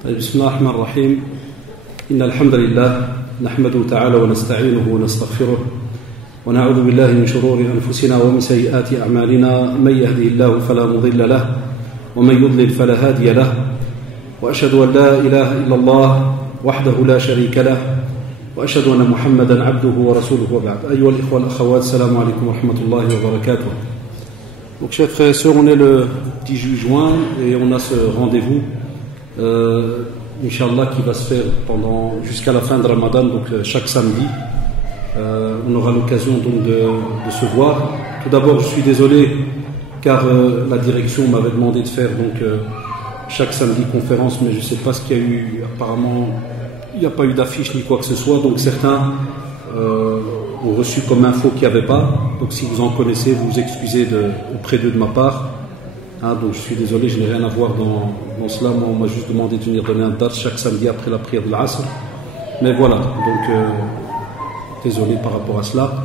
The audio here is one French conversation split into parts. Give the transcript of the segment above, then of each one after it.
بسم الله الرحمن الرحيم إن الحمد لله نحمده تعالى ونستعينه ونستغفره ونعوذ بالله من شرور أنفسنا ومن سيئات أعمالنا من يهده الله فلا مضل له ومن يضلل فلا هادي له وأشهد أن لا إله إلا الله وحده لا شريك له وأشهد أن محمدا عبده ورسوله وبعد أيها الإخوة والأخوات السلام عليكم ورحمة الله وبركاته. Donc chers frères et sœurs, on est le 18 juin et on a ce rendez-vous Inch'Allah qui va se faire jusqu'à la fin de Ramadan, donc chaque samedi on aura l'occasion donc de se voir. Tout d'abord je suis désolé car la direction m'avait demandé de faire donc chaque samedi conférence, mais je ne sais pas ce qu'il y a eu. Apparemment il n'y a pas eu d'affiche ni quoi que ce soit, donc certains ont reçu comme info qu'il n'y avait pas. Donc si vous en connaissez, vous vous excusez auprès d'eux de ma part. Donc je suis désolé, je n'ai rien à voir dans cela. Moi, on m'a juste demandé de venir donner un dars chaque samedi après la prière de l'Asr. Mais voilà, donc désolé par rapport à cela.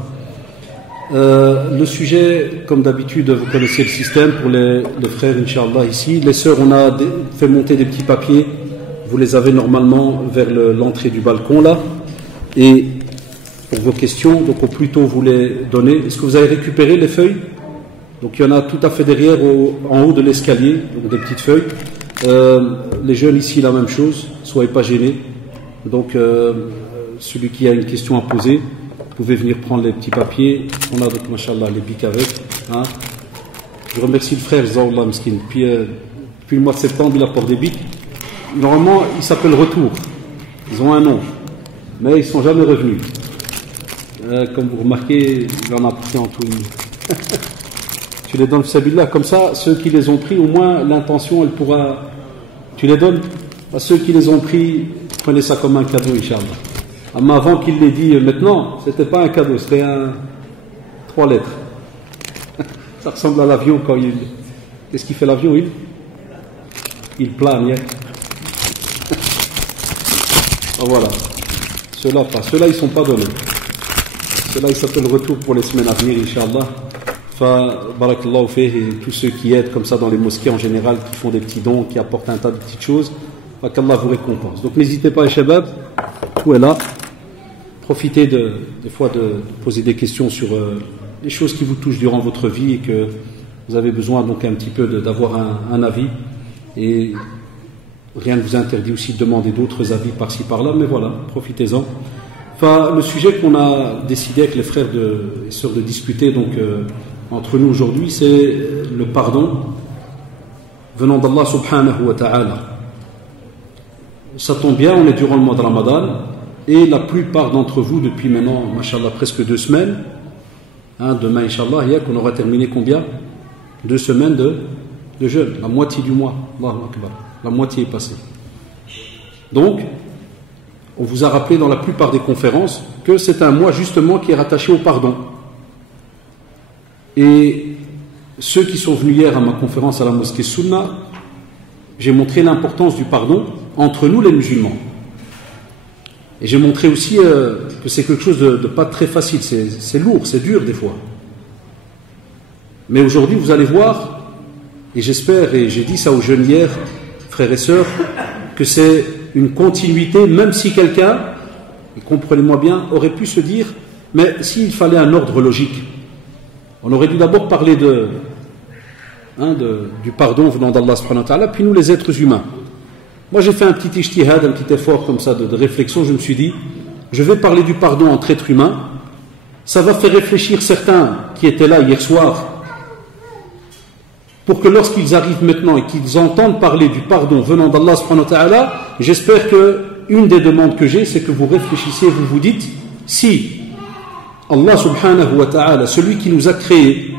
Le sujet, comme d'habitude, vous connaissez le système pour les frères, Inch'Allah, ici. Les sœurs, on a fait monter des petits papiers. Vous les avez normalement vers l'entrée du balcon, là. Et pour vos questions, donc au plus tôt vous les donnez. Est-ce que vous avez récupéré les feuilles? Donc il y en a tout à fait derrière, en haut de l'escalier, donc des petites feuilles. Les jeunes ici, la même chose, soyez pas gênés. Donc celui qui a une question à poser, vous pouvez venir prendre les petits papiers. On a donc, machallah, les bics avec. Je remercie le frère Zawla Mskin. Depuis le mois de septembre, il apporte des bics. Normalement, ils s'appellent Retour. Ils ont un nom, mais ils ne sont jamais revenus. Comme vous remarquez, il en a pris en tout. Tu les donnes fisabilillah, comme ça, ceux qui les ont pris, au moins l'intention, elle pourra. Tu les donnes à ceux qui les ont pris, prenez ça comme un cadeau, Inch'Allah. Mais avant qu'il l'ait dit maintenant, c'était pas un cadeau, c'était 3 lettres. Ça ressemble à l'avion quand il. Qu'est-ce qu'il fait l'avion, il plane, hein. Voilà. Ceux-là pas. Ceux-là, ils ne sont pas donnés. Ceux-là, ils s'appellent Retour pour les semaines à venir, Inch'Allah. Barakallahu fih, et tous ceux qui aident comme ça dans les mosquées en général, qui font des petits dons, qui apportent un tas de petites choses, qu'Allah vous récompense. Donc n'hésitez pas, Shabab, tout est là. Profitez des fois de poser des questions sur les choses qui vous touchent durant votre vie et que vous avez besoin donc un petit peu d'avoir un avis. Et rien ne vous interdit aussi de demander d'autres avis par-ci par-là, mais voilà, profitez-en. Le sujet qu'on a décidé avec les frères et sœurs de discuter donc entre nous aujourd'hui, c'est le pardon venant d'Allah subhanahu wa ta'ala. Ça tombe bien, on est durant le mois de Ramadan et la plupart d'entre vous depuis maintenant, mashallah, presque 2 semaines, demain inshallah, on aura terminé combien? 2 semaines de jeûne, la moitié du mois. Allahu Akbar, la moitié est passée. Donc on vous a rappelé dans la plupart des conférences que c'est un mois justement qui est rattaché au pardon. Et ceux qui sont venus hier à ma conférence à la mosquée Sunna, j'ai montré l'importance du pardon entre nous les musulmans. Et j'ai montré aussi que c'est quelque chose de pas très facile, c'est lourd, c'est dur des fois. Mais aujourd'hui vous allez voir, et j'espère, et j'ai dit ça aux jeunes hier, frères et sœurs, que c'est une continuité, même si quelqu'un, et comprenez-moi bien, aurait pu se dire, mais s'il fallait un ordre logique, on aurait dû d'abord parler du pardon venant d'Allah subhanahu wa ta'ala, puis nous les êtres humains. Moi j'ai fait un petit ijtihad, un petit effort comme ça de réflexion, je me suis dit, je vais parler du pardon entre êtres humains, ça va faire réfléchir certains qui étaient là hier soir, pour que lorsqu'ils arrivent maintenant et qu'ils entendent parler du pardon venant d'Allah subhanahu wa ta'ala, j'espère que une des demandes que j'ai, c'est que vous réfléchissiez, vous vous dites, si Allah subhanahu wa ta'ala, celui qui nous a créés,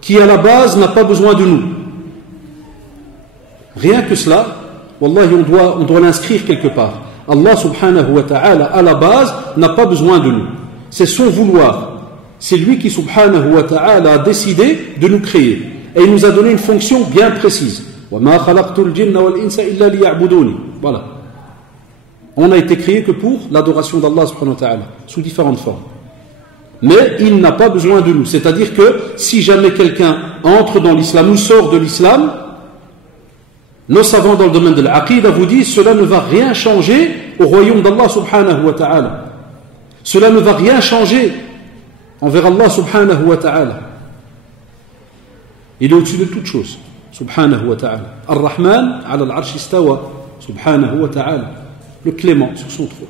qui à la base n'a pas besoin de nous, rien que cela, wallahi, on doit l'inscrire quelque part. Allah subhanahu wa ta'ala, à la base, n'a pas besoin de nous. C'est son vouloir. C'est lui qui subhanahu wa ta'ala a décidé de nous créer. Et il nous a donné une fonction bien précise. Voilà. On a été créé que pour l'adoration d'Allah subhanahu wa ta'ala, sous différentes formes. Mais il n'a pas besoin de nous. C'est-à-dire que si jamais quelqu'un entre dans l'islam ou sort de l'islam, Nos savants dans le domaine de l'aqida vous disent cela ne va rien changer au royaume d'Allah subhanahu wa ta'ala. Cela ne va rien changer envers Allah subhanahu wa ta'ala. Il est au-dessus de toute chose, subhanahu wa ta'ala. Ar-Rahman ala al-arsh istawa, subhanahu wa ta'ala. Le clément sur son trône.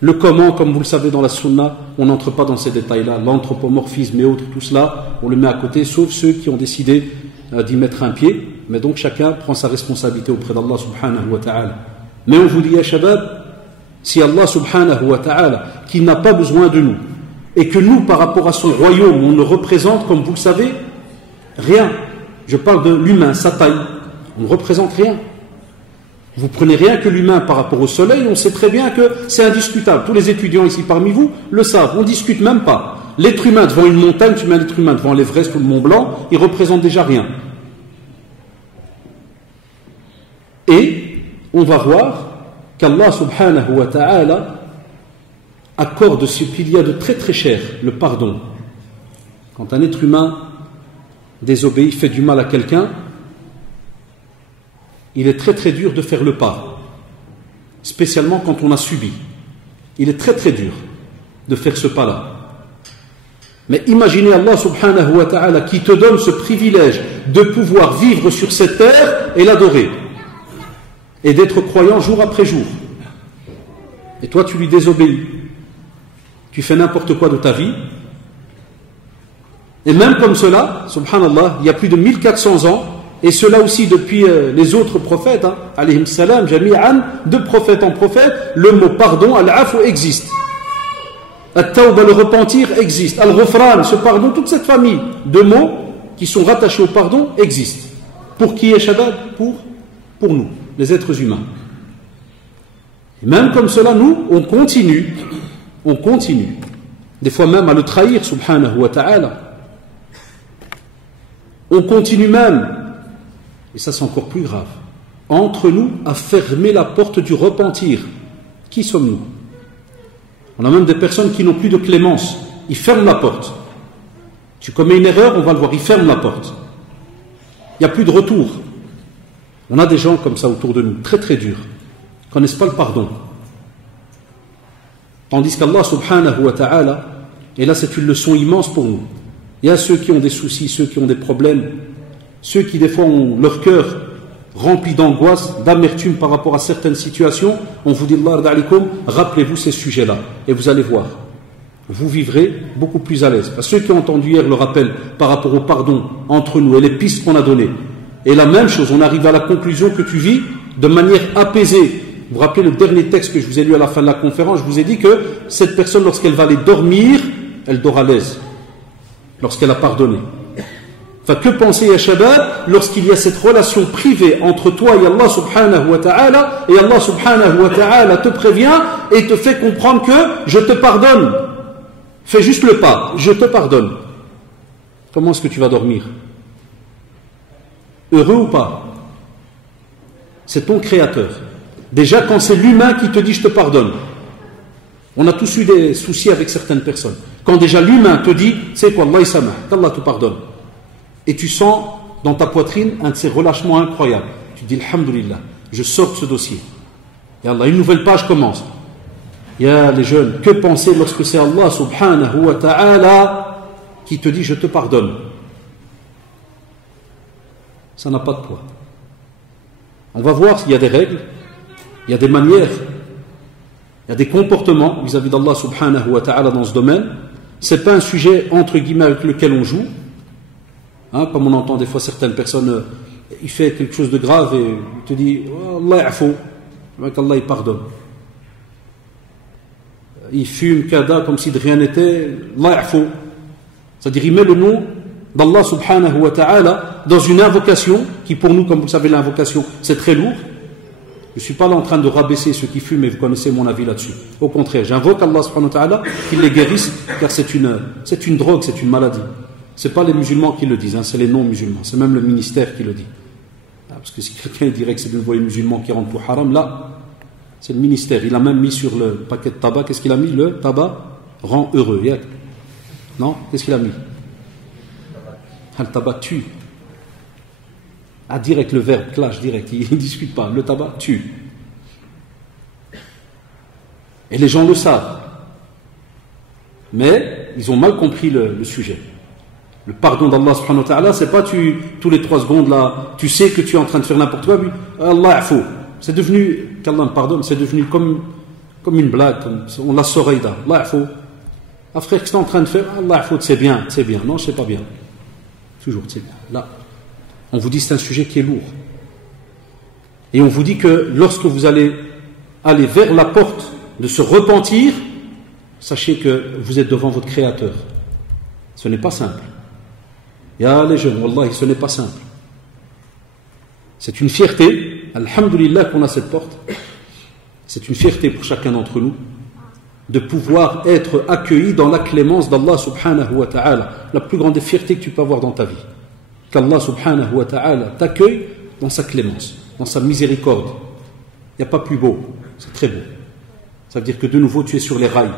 Le comment, comme vous le savez dans la sunna, on n'entre pas dans ces détails-là. L'anthropomorphisme et autres, tout cela, on le met à côté, sauf ceux qui ont décidé d'y mettre un pied. Mais donc chacun prend sa responsabilité auprès d'Allah subhanahu wa ta'ala. Mais on vous dit, ya shabab, si Allah subhanahu wa ta'ala, qui n'a pas besoin de nous, et que nous, par rapport à son royaume, on ne représente, comme vous le savez, rien. Je parle de l'humain, sa taille. On ne représente rien. Vous prenez rien que l'humain par rapport au soleil, on sait très bien que c'est indiscutable. Tous les étudiants ici parmi vous le savent, on ne discute même pas. L'être humain devant une montagne, tu mets l'être humain devant l'Everest ou le Mont Blanc, il représente déjà rien. Et on va voir qu'Allah subhanahu wa ta'ala accorde ce qu'il y a de très très cher, le pardon. Quand un être humain désobéit, fait du mal à quelqu'un, il est très très dur de faire le pas, spécialement quand on a subi. Il est très très dur de faire ce pas-là. Mais imaginez Allah subhanahu wa ta'ala qui te donne ce privilège de pouvoir vivre sur cette terre et l'adorer, et d'être croyant jour après jour. Et toi tu lui désobéis, tu fais n'importe quoi de ta vie, et même comme cela, subhanallah, il y a plus de 1400 ans, et cela aussi depuis les autres prophètes, alayhim salam, jami'an, de prophète en prophète, le mot pardon, al-afu, existe. At-tawba, le repentir, existe. Al-ghufran, ce pardon, toute cette famille de mots qui sont rattachés au pardon existe. Pour qui est shabab? Pour nous, les êtres humains. Et même comme cela, nous, on continue, des fois même à le trahir, subhanahu wa ta'ala. On continue même, et ça c'est encore plus grave, entre nous à fermer la porte du repentir. Qui sommes-nous? On a même des personnes qui n'ont plus de clémence. Ils ferment la porte. Tu commets une erreur, on va le voir, ils ferment la porte. Il n'y a plus de retour. On a des gens comme ça autour de nous, très très durs, qui ne connaissent pas le pardon. Tandis qu'Allah subhanahu wa ta'ala, et là c'est une leçon immense pour nous. Il y a ceux qui ont des soucis, ceux qui ont des problèmes, ceux qui des fois ont leur cœur rempli d'angoisse, d'amertume par rapport à certaines situations. On vous dit, rappelez-vous ces sujets-là et vous allez voir, vous vivrez beaucoup plus à l'aise. Parce que ceux qui ont entendu hier le rappel par rapport au pardon entre nous et les pistes qu'on a données, et la même chose, on arrive à la conclusion que tu vis de manière apaisée. Vous vous rappelez le dernier texte que je vous ai lu à la fin de la conférence, je vous ai dit que cette personne, lorsqu'elle va aller dormir, elle dort à l'aise, lorsqu'elle a pardonné. Enfin, que penser, ya shabab, lorsqu'il y a cette relation privée entre toi et Allah subhanahu wa ta'ala, et Allah subhanahu wa ta'ala te prévient et te fait comprendre que je te pardonne. Fais juste le pas, je te pardonne. Comment est-ce que tu vas dormir? Heureux ou pas? C'est ton créateur. Déjà, quand c'est l'humain qui te dit je te pardonne. On a tous eu des soucis avec certaines personnes. Quand déjà l'humain te dit, c'est quoi, Allah ysamah, qu'Allah te pardonne. Et tu sens dans ta poitrine un de ces relâchements incroyables. Tu dis, alhamdulillah, je sors de ce dossier. Et Allah, une nouvelle page commence. Il y a les jeunes, que penser lorsque c'est Allah subhanahu wa ta'ala qui te dit, je te pardonne? Ça n'a pas de poids. On va voir s'il y a des règles, il y a des manières, il y a des comportements vis-à-vis d'Allah subhanahu wa ta'ala dans ce domaine. Ce n'est pas un sujet entre guillemets avec lequel on joue. Comme on entend des fois certaines personnes, il fait quelque chose de grave et il te dit Allah ya'fou, qu'Allah il pardonne. Il fume kada comme si de rien n'était, Allah ya'fou. C'est-à-dire il met le nom d'Allah subhanahu wa ta'ala dans une invocation qui pour nous, comme vous le savez, l'invocation c'est très lourd. Je ne suis pas là en train de rabaisser ceux qui fument et vous connaissez mon avis là-dessus. Au contraire, j'invoque Allah subhanahu wa ta'ala qu'il les guérisse car c'est une drogue, c'est une maladie. Ce n'est pas les musulmans qui le disent, c'est les non-musulmans, c'est même le ministère qui le dit. Parce que si quelqu'un dirait que c'est de les musulmans qui rentrent pour haram, là, c'est le ministère. Il a même mis sur le paquet de tabac, qu'est-ce qu'il a mis? Le tabac rend heureux. Non? Qu'est-ce qu'il a mis? Le tabac tue. Ah, direct, le verbe clash, direct, il ne discute pas. Le tabac tue. Et les gens le savent. Mais ils ont mal compris le sujet. Le pardon d'Allah subhanahu wa ta'ala, c'est pas tous les 3 secondes là, tu sais que tu es en train de faire n'importe quoi, puis Allah afou. C'est devenu, qu'Allah me pardonne, c'est devenu comme une blague, on la saurait là. Allah afou. Ah frère, qu'est-ce que tu es en train de faire? Allah afou, c'est bien. Non, c'est pas bien. Toujours, c'est bien. Là, on vous dit c'est un sujet qui est lourd. Et on vous dit que lorsque vous allez aller vers la porte de se repentir, sachez que vous êtes devant votre Créateur. Ce n'est pas simple. Ya les jeunes, wallahi, ce n'est pas simple. C'est une fierté, alhamdulillah qu'on a cette porte. C'est une fierté pour chacun d'entre nous de pouvoir être accueilli dans la clémence d'Allah subhanahu wa ta'ala. La plus grande fierté que tu peux avoir dans ta vie. Qu'Allah subhanahu wa ta'ala t'accueille dans sa clémence, dans sa miséricorde. Il n'y a pas plus beau. C'est très beau. Ça veut dire que de nouveau tu es sur les rails.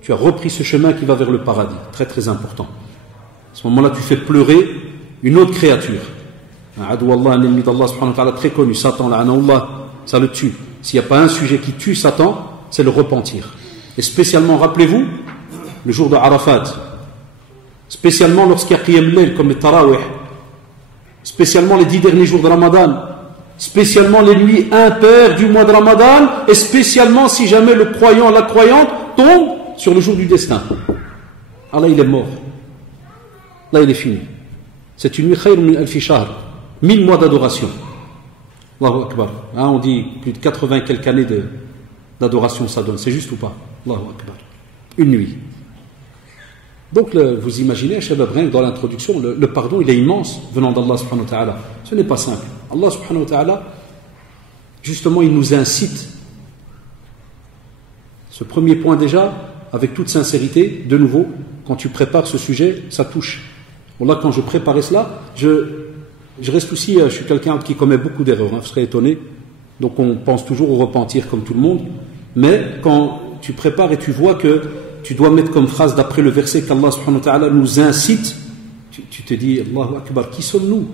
Tu as repris ce chemin qui va vers le paradis. Très très important. À ce moment-là, tu fais pleurer une autre créature. Un adou Allah, un ennemi d'Allah subhanahu wa ta'ala très connu, Satan, la'anahullah, ça le tue. S'il n'y a pas un sujet qui tue Satan, c'est le repentir. Et spécialement, rappelez-vous, le jour de Arafat, spécialement lorsqu'il y a Qiyam Layl comme le Tarawih, spécialement les 10 derniers jours de Ramadan, spécialement les nuits impaires du mois de Ramadan, et spécialement si jamais le croyant, la croyante tombe sur le jour du destin. Ah là, il est mort. Là, il est fini. C'est une nuit khayr min alfi shahr. 1000 mois d'adoration. Allahu Akbar. Hein, on dit plus de 80 quelques années d'adoration ça donne. C'est juste ou pas? Allahu Akbar. Une nuit. Donc, vous imaginez, Shabab, rien que dans l'introduction, le pardon, il est immense venant d'Allah subhanahu wa ta'ala. Ce n'est pas simple. Allah subhanahu wa ta'ala, justement, il nous incite. Ce premier point déjà, avec toute sincérité, de nouveau, quand tu prépares ce sujet, ça touche. Bon, là, quand je préparais cela, je reste aussi, je suis quelqu'un qui commet beaucoup d'erreurs, vous serez étonné. Donc on pense toujours au repentir comme tout le monde. Mais quand tu prépares et tu vois que tu dois mettre comme phrase d'après le verset qu'Allah subhanahu wa ta'ala nous incite, tu te dis, Allahu Akbar, qui sommes-nous?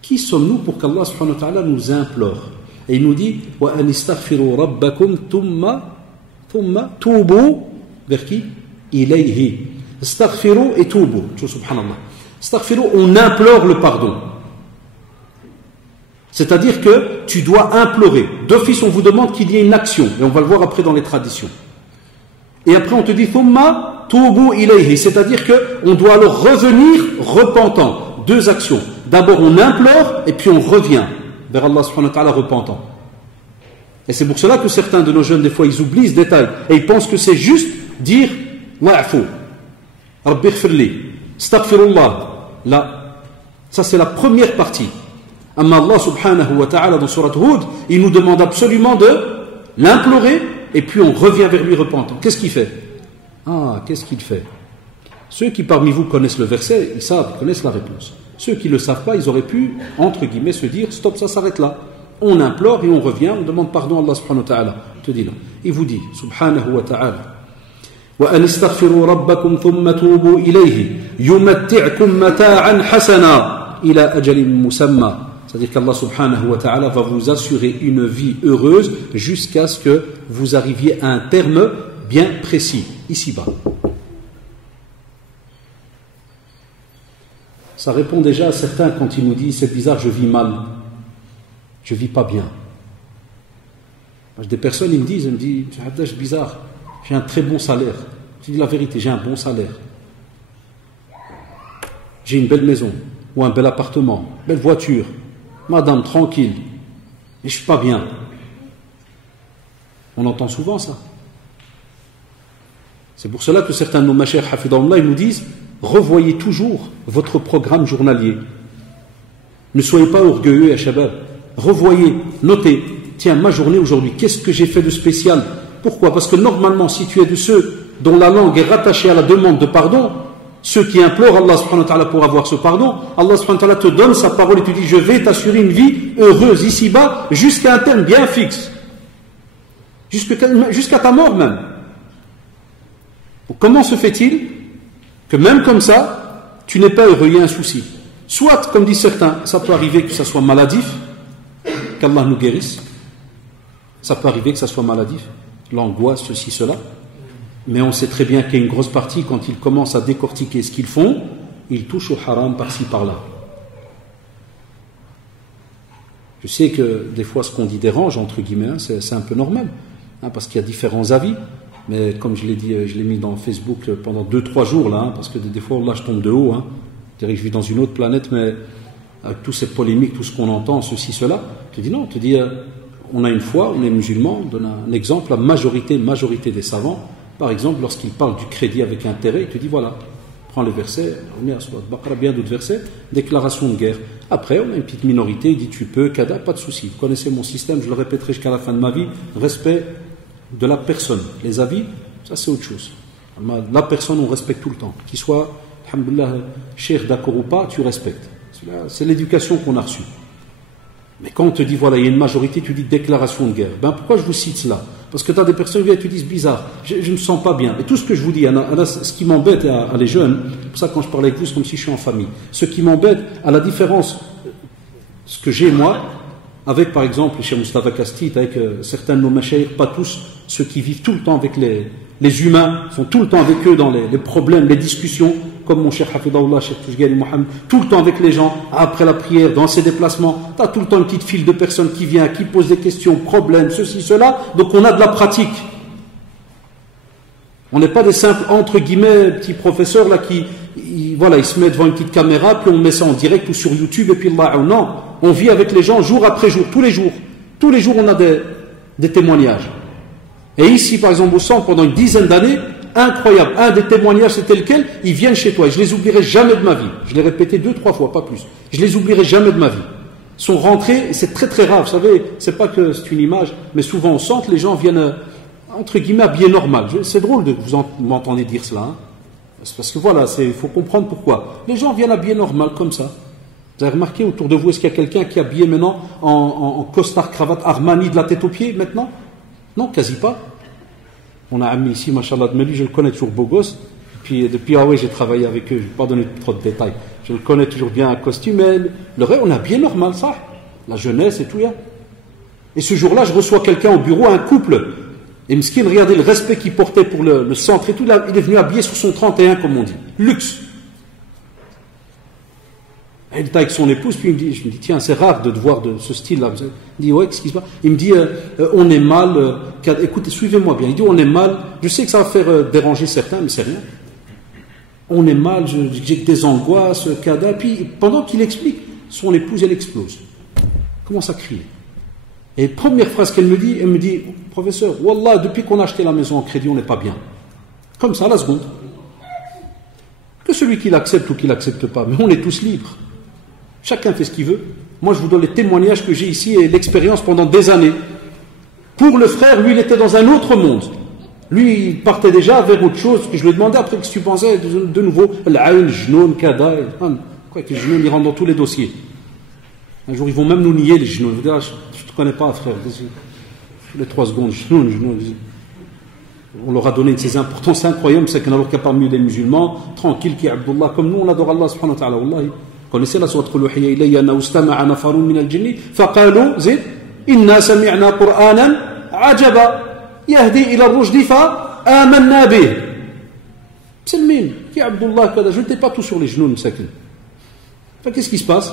Qui sommes-nous pour qu'Allah subhanahu wa ta'ala nous implore? Et il nous dit, wa anistaghfiru rabbakum thumma tubu, vers qui? Ilayhi. Astaghfiru et tubu. Subhanallah. Astaghfiru, on implore le pardon. C'est-à-dire que tu dois implorer. D'office, on vous demande qu'il y ait une action. Et on va le voir après dans les traditions. Et après, on te dit thumma tubu ilayhi. C'est-à-dire qu'on doit alors revenir repentant. 2 actions. D'abord, on implore et puis on revient vers Allah subhanahu wa ta'ala repentant. Et c'est pour cela que certains de nos jeunes, des fois, ils oublient ce détail. Et ils pensent que c'est juste dire wa'afu, rabbi ighfirli, astaghfirullah. Là, ça c'est la première partie. Amma Allah subhanahu wa ta'ala dans surat Hud, il nous demande absolument de l'implorer et puis on revient vers lui repentant. Qu'est-ce qu'il fait? Qu'est-ce qu'il fait? Ceux qui parmi vous connaissent le verset, ils savent, ils connaissent la réponse. Ceux qui ne le savent pas, ils auraient pu, entre guillemets, se dire stop, ça s'arrête là. On implore et on revient, on demande pardon à Allah subhanahu wa ta'ala. Il te dit non. Il vous dit, subhanahu wa ta'ala, وَأَنِ اسْتَغْفِرُوا رَبَّكُمْ ثُمَّ تُوبُوا إِلَيْهِ يُمَتِّعْكُمْ مَتَاعًا حَسَنًا إِلَى أَجَلٍ مُسَمًّى. C'est-à-dire qu'Allah subhanahu wa ta'ala va vous assurer une vie heureuse jusqu'à ce que vous arriviez à un terme bien précis, ici-bas. Ça répond déjà à certains quand ils nous disent c'est bizarre, je vis mal, je vis pas bien. Des personnes ils me disent c'est bizarre, j'ai un très bon salaire. Je dis la vérité, j'ai un bon salaire. J'ai une belle maison ou un bel appartement, belle voiture, madame tranquille, mais je suis pas bien. On entend souvent ça. C'est pour cela que certains de nos mashayikh hafidahumullah ils nous disent revoyez toujours votre programme journalier. Ne soyez pas orgueilleux, ya shabab. Revoyez, notez, tiens, ma journée aujourd'hui, qu'est-ce que j'ai fait de spécial? Pourquoi? Parce que normalement, si tu es de ceux dont la langue est rattachée à la demande de pardon, ceux qui implorent Allah subhanahu wa ta'ala pour avoir ce pardon, Allah subhanahu wa ta'ala te donne sa parole et te dit je vais t'assurer une vie heureuse ici-bas jusqu'à un terme bien fixe. Jusqu'à ta mort même. Donc, comment se fait-il que même comme ça, tu n'es pas heureux, il y a un souci? Soit, comme disent certains, ça peut arriver que ça soit maladif, qu'Allah nous guérisse. Ça peut arriver que ça soit maladif, l'angoisse, ceci, cela. Mais on sait très bien qu'il y a une grosse partie, quand ils commencent à décortiquer ce qu'ils font, ils touchent au haram par-ci, par-là. Je sais que des fois, ce qu'on dit dérange, entre guillemets, c'est un peu normal, parce qu'il y a différents avis. Mais comme je l'ai dit, je l'ai mis dans Facebook pendant 2-3 jours, là, parce que des fois, là, je tombe de haut. Je dirais que je vis dans une autre planète, mais avec toutes ces polémiques, tout ce qu'on entend, ceci, cela, je te dis non, je te dis, on a une foi, on est musulman, on donne un exemple, la majorité des savants, par exemple, lorsqu'ils parlent du crédit avec intérêt, il te dit voilà, prends les versets, on est à Surat Baqara, bien d'autres versets, déclaration de guerre. Après, on a une petite minorité, il dit tu peux, kada, pas de souci. Vous connaissez mon système, je le répéterai jusqu'à la fin de ma vie, respect de la personne. Les avis, ça c'est autre chose. La personne, on respecte tout le temps. Qu'il soit, alhamdoulilah, cher, d'accord ou pas, tu respectes. C'est l'éducation qu'on a reçue. Mais quand on te dit, voilà, il y a une majorité, tu dis déclaration de guerre. Ben pourquoi je vous cite cela? Parce que tu as des personnes qui viennent et te disent bizarre, je ne me sens pas bien. Et tout ce que je vous dis, ce qui m'embête à les jeunes, c'est pour ça que quand je parle avec vous, c'est comme si je suis en famille. Ce qui m'embête, à la différence, ce que j'ai moi, avec par exemple chez Mustafa Kastit, avec certains de nos mashayikh, pas tous, ceux qui vivent tout le temps avec les humains, sont tout le temps avec eux dans les problèmes, les discussions, comme mon cher Hafidahullah, Cheikh Touchgali Mohamed, tout le temps avec les gens, après la prière, dans ses déplacements, tu as tout le temps une petite file de personnes qui vient, qui posent des questions, problèmes, ceci, cela, donc on a de la pratique. On n'est pas des simples, entre guillemets, petits professeurs là qui, voilà, ils se mettent devant une petite caméra, puis on met ça en direct ou sur YouTube, et puis là, non, on vit avec les gens jour après jour, tous les jours on a des témoignages. Et ici, par exemple, au centre, pendant une dizaine d'années, incroyable, un des témoignages, c'était lequel? Ils viennent chez toi, et je les oublierai jamais de ma vie. Je l'ai répété 2-3 fois, pas plus. Je les oublierai jamais de ma vie. Ils sont rentrés, et c'est très très rare, vous savez, c'est pas que c'est une image, mais souvent au centre, les gens viennent, entre guillemets, habillés normal. C'est drôle de vous m'entendez dire cela, C'est parce que voilà, il faut comprendre pourquoi. Les gens viennent habillés normal, comme ça. Vous avez remarqué autour de vous, est-ce qu'il y a quelqu'un qui est habillé maintenant en costard, cravate, Armani de la tête aux pieds maintenant? Non, quasi pas. On a un ami ici, machallah, mais lui je le connais toujours beau gosse. Puis depuis, j'ai travaillé avec eux, je ne vais pas donner trop de détails. Je le connais toujours bien en costume, mais le reste, on est habillé normal, ça. La jeunesse et tout, ya. Et ce jour-là, je reçois quelqu'un au bureau, un couple. Et Mskin, regardez le respect qu'il portait pour le centre et tout, là, il est venu habillé sur son 31, comme on dit. Luxe. Il était avec son épouse, puis je me dis, tiens, c'est rare de te voir de ce style-là. Il me dit, ouais, qu'est-ce qui se passe? Il me dit, on est mal, écoutez, suivez-moi bien. Il dit, on est mal, je sais que ça va faire déranger certains, mais c'est rien. On est mal, j'ai des angoisses, cada. Puis, pendant qu'il explique, son épouse, elle explose. Commence à crier. Et première phrase qu'elle me dit, professeur, Wallah, depuis qu'on a acheté la maison en crédit, on n'est pas bien. Comme ça, à la seconde. Que celui qui l'accepte ou qui ne l'accepte pas, mais on est tous libres. Chacun fait ce qu'il veut. Moi, je vous donne les témoignages que j'ai ici et l'expérience pendant des années. Pour le frère, lui, il était dans un autre monde. Lui, il partait déjà vers autre chose. Que je lui ai demandé après, qu'est-ce que tu pensais de nouveau? L'aïn, jnoun, kada. Quoi que les jnoun, ils rentrent dans tous les dossiers. Un jour, ils vont même nous nier, les jnoun. Je vous dis, je ne te connais pas, frère. Les 3 secondes, jnoun. On leur a donné de ces importances incroyables. C'est qu'il y en a qu'à parmi les musulmans, tranquille, qui est Abdullah. Comme nous, on adore Allah subhanahu wa ta'ala. Wallahi. Connaissez la sourate Qul uhiya ilayya annahu istama'a nafarun min al-jinni faqalu zid inna sami'na qur'anan ajaba yahdi ila ar-rushdi fa amanna bih. Psalmin, qui Abdullah kada, je ne t'ai pas tout sur les genoux, sakin. Enfin, qu'est-ce qui se passe?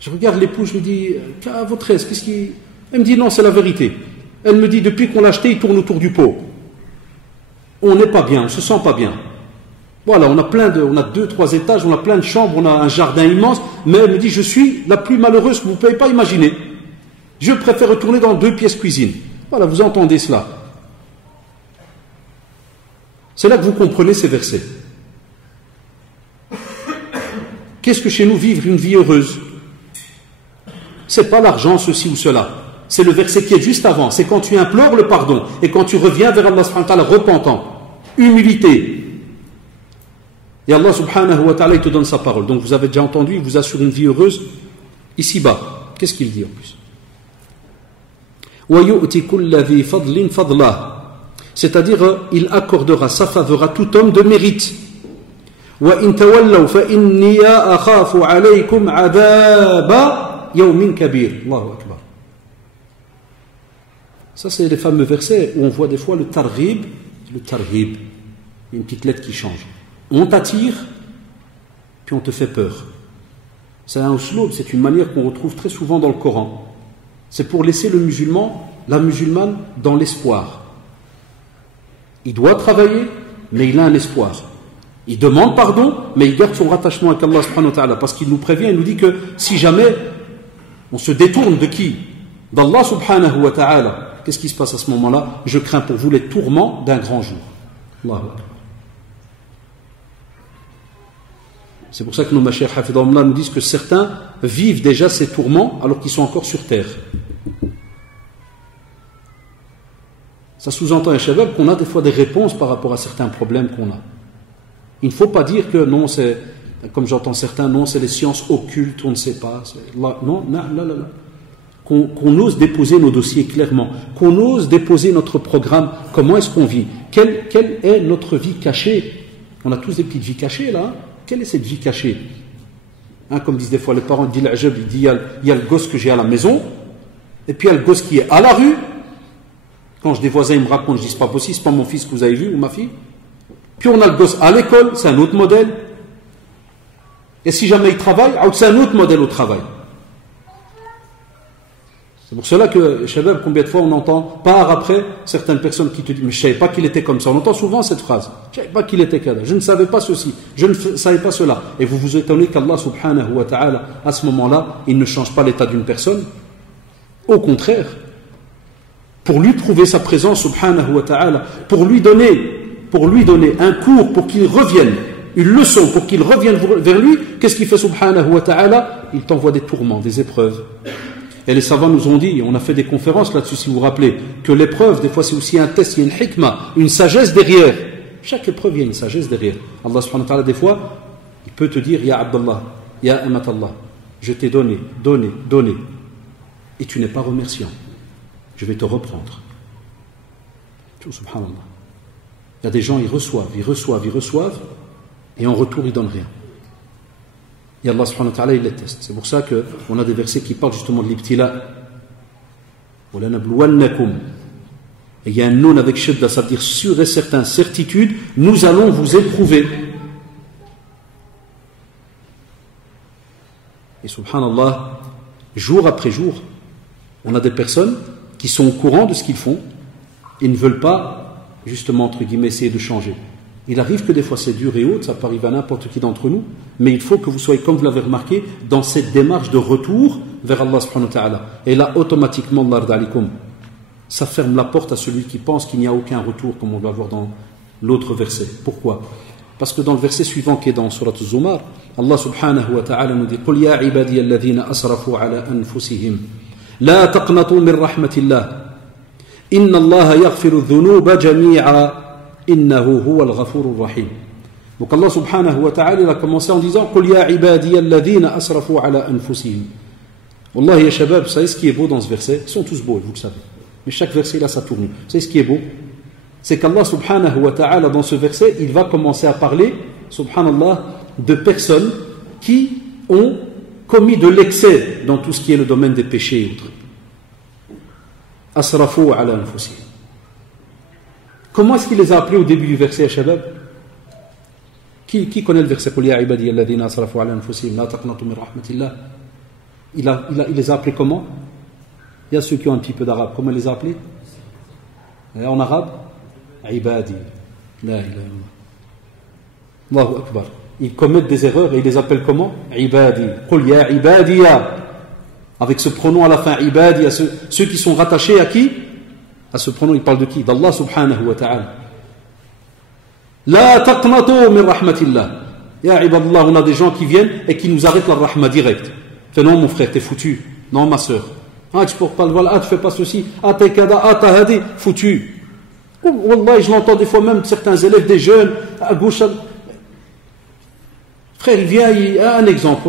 Je regarde l'épouse, je me dis, à votre aise, qu'est-ce qui. Elle me dit non, c'est la vérité. Elle me dit, depuis qu'on l'a acheté, il tourne autour du pot. On n'est pas bien, on ne se sent pas bien. Voilà, on a 2-3 étages, on a plein de chambres, on a un jardin immense, mais elle me dit, je suis la plus malheureuse que vous ne pouvez pas imaginer. Je préfère retourner dans 2 pièces cuisine. Voilà, vous entendez cela. C'est là que vous comprenez ces versets. Qu'est-ce que chez nous vivre une vie heureuse? C'est pas l'argent, ceci ou cela. C'est le verset qui est juste avant. C'est quand tu implores le pardon et quand tu reviens vers Allah subhanahu wa ta'ala repentant. Humilité. Et Allah subhanahu wa ta'ala, il te donne sa parole. Donc vous avez déjà entendu, il vous assure une vie heureuse ici-bas. Qu'est-ce qu'il dit en plus? C'est-à-dire, il accordera sa faveur à tout homme de mérite. وَإِن تَوَلَّوْا فَإِنِّي أَخَافُ عَلَيْكُمْ عَذَابَ يَوْمٍ كَبِيرٍ. Allahu Akbar. Ça, c'est les fameux versets où on voit des fois le targhib, une petite lettre qui change. On t'attire, puis on te fait peur. C'est un usloub, c'est une manière qu'on retrouve très souvent dans le Coran. C'est pour laisser le musulman, la musulmane, dans l'espoir. Il doit travailler, mais il a un espoir. Il demande pardon, mais il garde son rattachement avec Allah subhanahu wa ta'ala, parce qu'il nous prévient, il nous dit que si jamais on se détourne de qui? D'Allah subhanahu wa ta'ala, qu'est-ce qui se passe à ce moment-là? Je crains pour vous les tourments d'un grand jour. Allahu Akbar. C'est pour ça que nos mashayikh hafidhahumullah nous disent que certains vivent déjà ces tourments alors qu'ils sont encore sur terre. Ça sous-entend, ya shabab, qu'on a des fois des réponses par rapport à certains problèmes qu'on a. Il ne faut pas dire que non, c'est, comme j'entends certains, non, c'est les sciences occultes, on ne sait pas. Non. Qu'on ose déposer nos dossiers clairement, qu'on ose déposer notre programme, comment est-ce qu'on vit, quelle est notre vie cachée. On a tous des petites vies cachées là, hein? Quelle est cette vie cachée, hein, comme disent des fois les parents, disent l'ajab, il dit il y a le gosse que j'ai à la maison, et puis il y a le gosse qui est à la rue. Quand des voisins ils me racontent, je dis c'est pas possible, c'est pas mon fils que vous avez vu ou ma fille. Puis on a le gosse à l'école, c'est un autre modèle. Et si jamais il travaille, c'est un autre modèle au travail. C'est pour cela que, Shabab, combien de fois on entend par après certaines personnes qui te disent mais je ne savais pas qu'il était comme ça. On entend souvent cette phrase, je ne savais pas qu'il était comme ça, je ne savais pas ceci, je ne savais pas cela. Et vous vous étonnez qu'Allah subhanahu wa ta'ala, à ce moment-là, il ne change pas l'état d'une personne. Au contraire, pour lui prouver sa présence subhanahu wa ta'ala, pour lui donner un cours, pour qu'il revienne, une leçon, pour qu'il revienne vers lui, qu'est-ce qu'il fait subhanahu wa ta'ala? Il t'envoie des tourments, des épreuves. Et les savants nous ont dit, on a fait des conférences là-dessus si vous vous rappelez, que l'épreuve, des fois c'est aussi un test, il y a une hikmah, une sagesse derrière. Chaque épreuve, il y a une sagesse derrière. Allah subhanahu wa ta'ala, des fois, il peut te dire, Ya Abdallah, Ya Amatallah, je t'ai donné, et tu n'es pas remerciant. Je vais te reprendre. Subhanallah. Il y a des gens, ils reçoivent, et en retour, ils ne donnent rien. Et Allah subhanahu wa ta'ala, il les teste. C'est pour ça qu'on a des versets qui parlent justement de l'ibtila. Et il y a un nun avec shidda, ça veut dire sûr et certain, certitude, nous allons vous éprouver. Et subhanallah, jour après jour, on a des personnes qui sont au courant de ce qu'ils font et ne veulent pas, justement, entre guillemets, essayer de changer. Il arrive que des fois c'est dur et haut, ça peut arriver à n'importe qui d'entre nous, mais il faut que vous soyez, comme vous l'avez remarqué, dans cette démarche de retour vers Allah subhanahu wa ta'ala. Et là, automatiquement, ça ferme la porte à celui qui pense qu'il n'y a aucun retour, comme on va voir dans l'autre verset. Pourquoi? Parce que dans le verset suivant qui est dans Surat Az-Zumar, Allah subhanahu wa ta'ala nous dit قُلْ يَا عِبَادِيَ الَّذِينَ أَسْرَفُوا عَلَى أَنفُسِهِمْ لَا تَقْنَطُوا مِنْ رَحْمَةِ اللَّهِ إِنَّ اللَّهَ يَغْفِرُ الذُّنُوبَ جَمِيعًا Innahu huwa al-ghafurur rahim. Donc Allah subhanahu wa ta'ala il a commencé en disant Qul ya ibadiya alladhina asrafu ala anfusihim. Wallahi ya shabab, vous savez ce qui est beau dans ce verset? Ils sont tous beaux, vous le savez. Mais chaque verset il a sa tournure. Vous savez ce qui est beau? C'est qu'Allah subhanahu wa ta'ala dans ce verset, il va commencer à parler, subhanallah, de personnes qui ont commis de l'excès dans tout ce qui est le domaine des péchés et autres. Asrafu ala anfusihim. Comment est-ce qu'il les a appelés au début du verset, Shabab? Qui connaît le verset? Il les a appelés comment? Il y a ceux qui ont un petit peu d'arabe. Comment il les a appelés? En arabe? Ibadi. La ilaha illallah. Allahu Akbar. Ils commettent des erreurs et ils les appellent comment? Ibadi. Qul ya ibadiya. Avec ce pronom à la fin, ibadi, ceux qui sont rattachés à qui? À ce pronom, il parle de qui? D'Allah subhanahu wa ta'ala. La taqnatu min rahmatillah. Ya ibadallah, on a des gens qui viennent et qui nous arrêtent la rahma direct. Fait non mon frère, t'es foutu. Non ma soeur. Ah tu portes pas le voile, ah tu fais pas ceci, ah t'es kada, ah t'as hadi, foutu. Wallah, je l'entends des fois même certains élèves, des jeunes, à gauche. Frère, il vient, un exemple.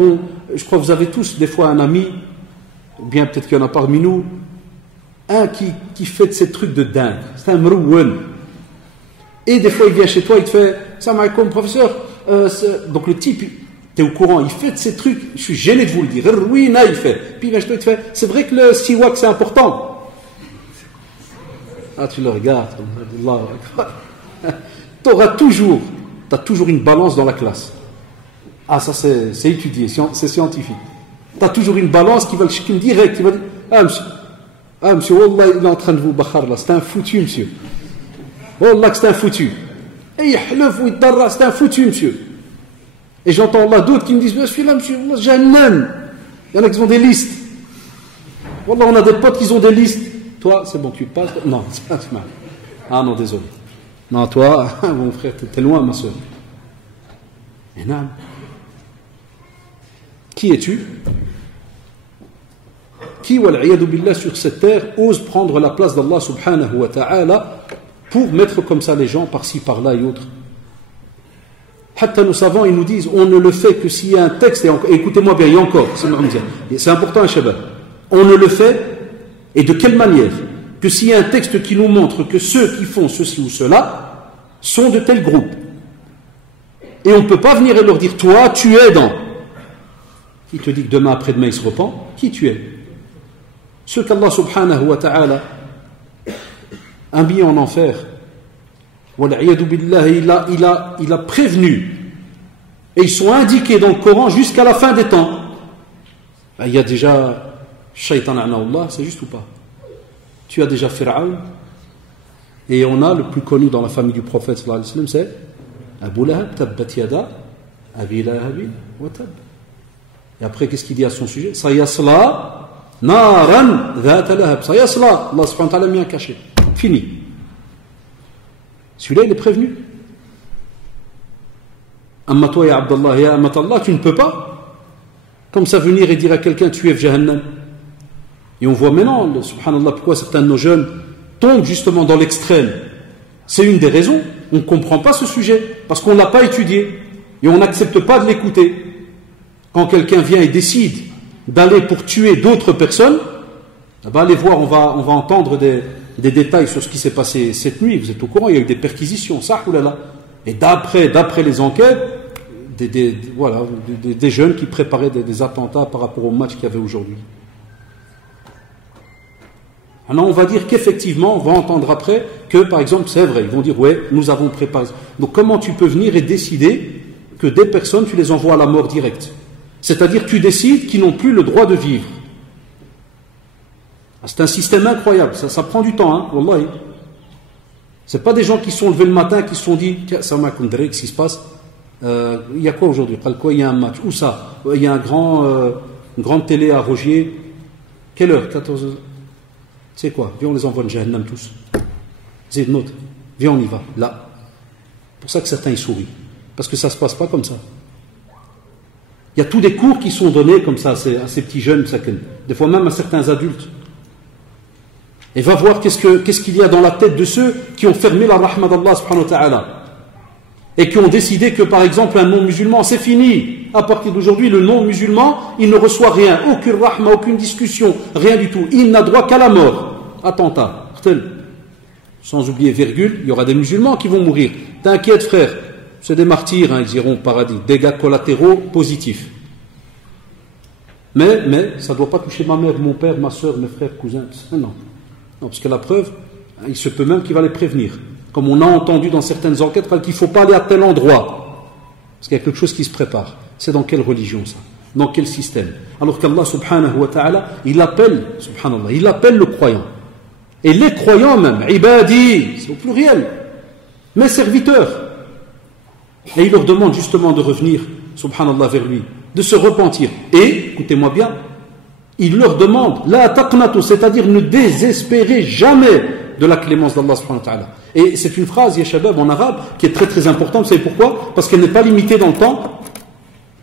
Je crois que vous avez tous des fois un ami, ou bien peut-être qu'il y en a parmi nous, un qui fait de ces trucs de dingue. C'est un mrouwen. Et des fois, il vient chez toi, il te fait « Salam alaikum, professeur, donc le type, tu es au courant, il fait de ces trucs, je suis gêné de vous le dire, oui, il fait. Puis il fait, c'est vrai que le siwak c'est important. Ah, tu le regardes, tu auras toujours, une balance dans la classe. Ah, ça c'est étudié, c'est scientifique. Tu as toujours une balance qui va le chicken direct, qui va dire, monsieur, Wallah, il est en train de vous bakhar là, c'est un foutu, monsieur. Wallah, que c'est un foutu. Et c'est un foutu, monsieur. Et j'entends là d'autres qui me disent, celui-là, monsieur, j'ai un âne. Il y en a qui ont des listes. Wallah, on a des potes qui ont des listes. Toi, c'est bon, tu passes. Non, c'est pas mal. Ah non, désolé. Non, toi, mon frère, t'es loin, ma soeur. Et non. Qui es-tu? Qui, wal'iyadu billah, sur cette terre, ose prendre la place d'Allah subhanahu wa ta'ala pour mettre comme ça les gens par-ci, par-là et autres? Hatta nos savants, ils nous disent, on ne le fait que s'il y a un texte, et écoutez-moi bien, il y a encore, c'est important, un shabab. On ne le fait, et de quelle manière? Que s'il y a un texte qui nous montre que ceux qui font ceci ou cela sont de tel groupe. Et on ne peut pas venir et leur dire, toi, tu es dans. Qui te dit que demain, après-demain, il se repent? Qui tu es? Ceux qu'Allah subhanahu wa ta'ala a mis en enfer, il a prévenu, et ils sont indiqués dans le Coran jusqu'à la fin des temps. Il y a déjà Shaitan a'na'ullah, c'est juste ou pas? Tu as déjà Fir'aun, et on a le plus connu dans la famille du prophète sallallahu alayhi wa sallam, c'est Abu Lahab, tabbat yada, abi lahabin wa tab. Et après, qu'est-ce qu'il dit à son sujet? Sayasla naran dhata lahab. Sayasla, Allah subhanahu wa ta'ala mis un cachet. Fini. Celui-là, il est prévenu. Amma toi, ya Abdallah, ya Amatallah, tu ne peux pas, comme ça, venir et dire à quelqu'un, tu es Jahannam. Et on voit maintenant, subhanallah, pourquoi certains de nos jeunes tombent justement dans l'extrême. C'est une des raisons. On ne comprend pas ce sujet, parce qu'on ne l'a pas étudié, et on n'accepte pas de l'écouter. Quand quelqu'un vient et décide d'aller pour tuer d'autres personnes, allez voir, on va entendre des détails sur ce qui s'est passé cette nuit. Vous êtes au courant, il y a eu des perquisitions, ça, oulala. Et d'après les enquêtes, des jeunes qui préparaient des attentats par rapport au match qu'il y avait aujourd'hui. Alors on va dire qu'effectivement, on va entendre après que, par exemple, c'est vrai, ils vont dire, ouais, nous avons préparé. Donc comment tu peux venir et décider que des personnes, tu les envoies à la mort directe? C'est-à-dire tu décides qu'ils n'ont plus le droit de vivre. C'est un système incroyable, ça prend du temps, hein, wallahi. C'est pas des gens qui sont levés le matin, qui se sont dit, tiens, ça m'a qu'est-ce qui se passe? Il y a quoi aujourd'hui? Il y a un match. Où ça? Il y a une grande télé à Rogier. Quelle heure? 14h. Tu sais quoi? Viens, on les envoie de Jahannam tous. C'est une autre. Viens, on y va. Là. C'est pour ça que certains y sourient. Parce que ça ne se passe pas comme ça. Il y a tous des cours qui sont donnés comme ça à ces petits jeunes, des fois même à certains adultes. Et va voir qu'est-ce qu'il y a dans la tête de ceux qui ont fermé la rahma d'Allah subhanahu wa ta'ala. Et qui ont décidé que, par exemple, un non-musulman, c'est fini. À partir d'aujourd'hui, le non-musulman, il ne reçoit rien. Aucune rahma, aucune discussion, rien du tout. Il n'a droit qu'à la mort. Attentat. Sans oublier, virgule, il y aura des musulmans qui vont mourir. T'inquiète, frère. C'est des martyrs, hein, ils iront au paradis. Dégâts collatéraux positifs. Mais ça ne doit pas toucher ma mère, mon père, ma soeur, mes frères, cousins. Non, parce que la preuve, il se peut même qu'il va les prévenir. Comme on a entendu dans certaines enquêtes, qu'il ne faut pas aller à tel endroit. Parce qu'il y a quelque chose qui se prépare. C'est dans quelle religion ça? Dans quel système? Alors qu'Allah subhanahu wa ta'ala, il appelle le croyant. Et les croyants même, ibadi, c'est au pluriel, mes serviteurs. Et il leur demande justement de revenir, subhanallah, vers lui, de se repentir. Et, écoutez-moi bien, il leur demande, la taqnatu, c'est-à-dire ne désespérez jamais de la clémence d'Allah subhanahu wa ta'ala. Et c'est une phrase, ya shabab, en arabe, qui est très très importante. Vous savez pourquoi? Parce qu'elle n'est pas limitée dans le temps.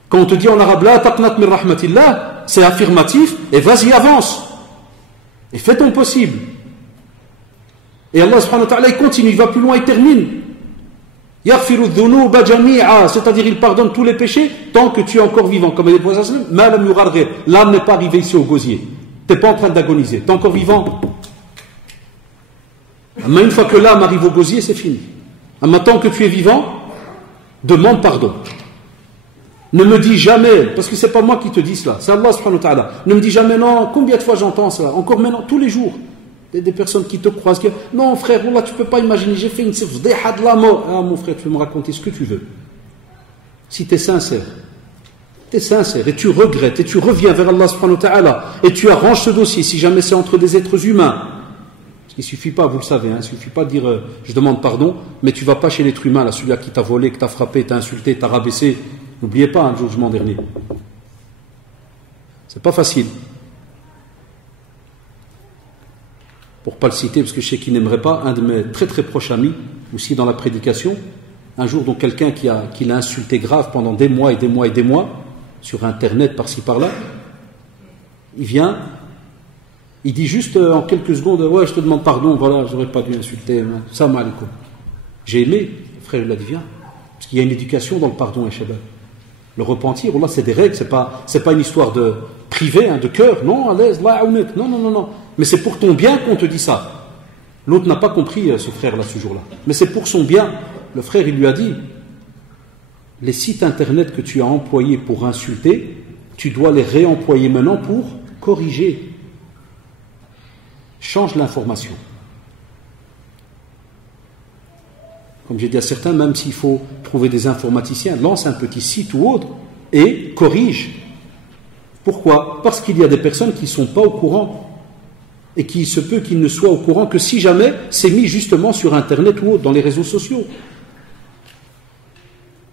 Quand on te dit en arabe, la taqnat min rahmatillah, c'est affirmatif, et vas-y, avance. Et fais ton possible. Et Allah subhanahu wa ta'ala, il continue, il va plus loin, il termine. Yaghfiru dhunuba jami'a, c'est-à-dire il pardonne tous les péchés tant que tu es encore vivant. Comme il dit le prophète, l'âme n'est pas arrivée ici au gosier. Tu n'es pas en train d'agoniser, tu es encore vivant. Mais une fois que l'âme arrive au gosier, c'est fini. Mais tant que tu es vivant, demande pardon. Ne me dis jamais, parce que c'est pas moi qui te dis cela, c'est Allah subhanahu wa ta'ala. Ne me dis jamais, non, combien de fois j'entends ça, encore maintenant, tous les jours. Des personnes qui te croisent, qui non frère, là tu peux pas imaginer, j'ai fait une sifdéha de la mort. Ah mon frère, tu peux me raconter ce que tu veux. Si tu es sincère, et tu regrettes, et tu reviens vers Allah subhanahu wa ta'ala, et tu arranges ce dossier, si jamais c'est entre des êtres humains. Parce qu'il ne suffit pas, vous le savez, il ne suffit pas de dire je demande pardon, mais tu ne vas pas chez l'être humain, là, celui-là qui t'a volé, qui t'a frappé, t'a insulté, t'a rabaissé. N'oubliez pas, le jugement dernier. C'est pas facile. Pour ne pas le citer, parce que je sais qu'il n'aimerait pas, un de mes très très proches amis, aussi dans la prédication, un jour, donc quelqu'un qui l'a insulté grave pendant des mois et des mois et des mois, sur internet, par-ci par-là, il vient, il dit juste en quelques secondes, ouais, je te demande pardon, voilà, j'aurais pas dû insulter, salam alaikum. J'ai aimé, le frère il a dit, viens, parce qu'il y a une éducation dans le pardon, Shabbat. Le repentir, là, c'est des règles, c'est pas une histoire de privé, de cœur, non, à l'aise, non, mais c'est pour ton bien qu'on te dit ça. L'autre n'a pas compris, ce frère-là, ce jour-là, mais c'est pour son bien. Le frère, il lui a dit, les sites internet que tu as employés pour insulter, tu dois les réemployer maintenant pour corriger. Change l'information. Comme j'ai dit à certains, même s'il faut trouver des informaticiens, lance un petit site ou autre et corrige. Pourquoi? Parce qu'il y a des personnes qui ne sont pas au courant et qu'il se peut qu'ils ne soient au courant que si jamais c'est mis justement sur internet ou autre, dans les réseaux sociaux.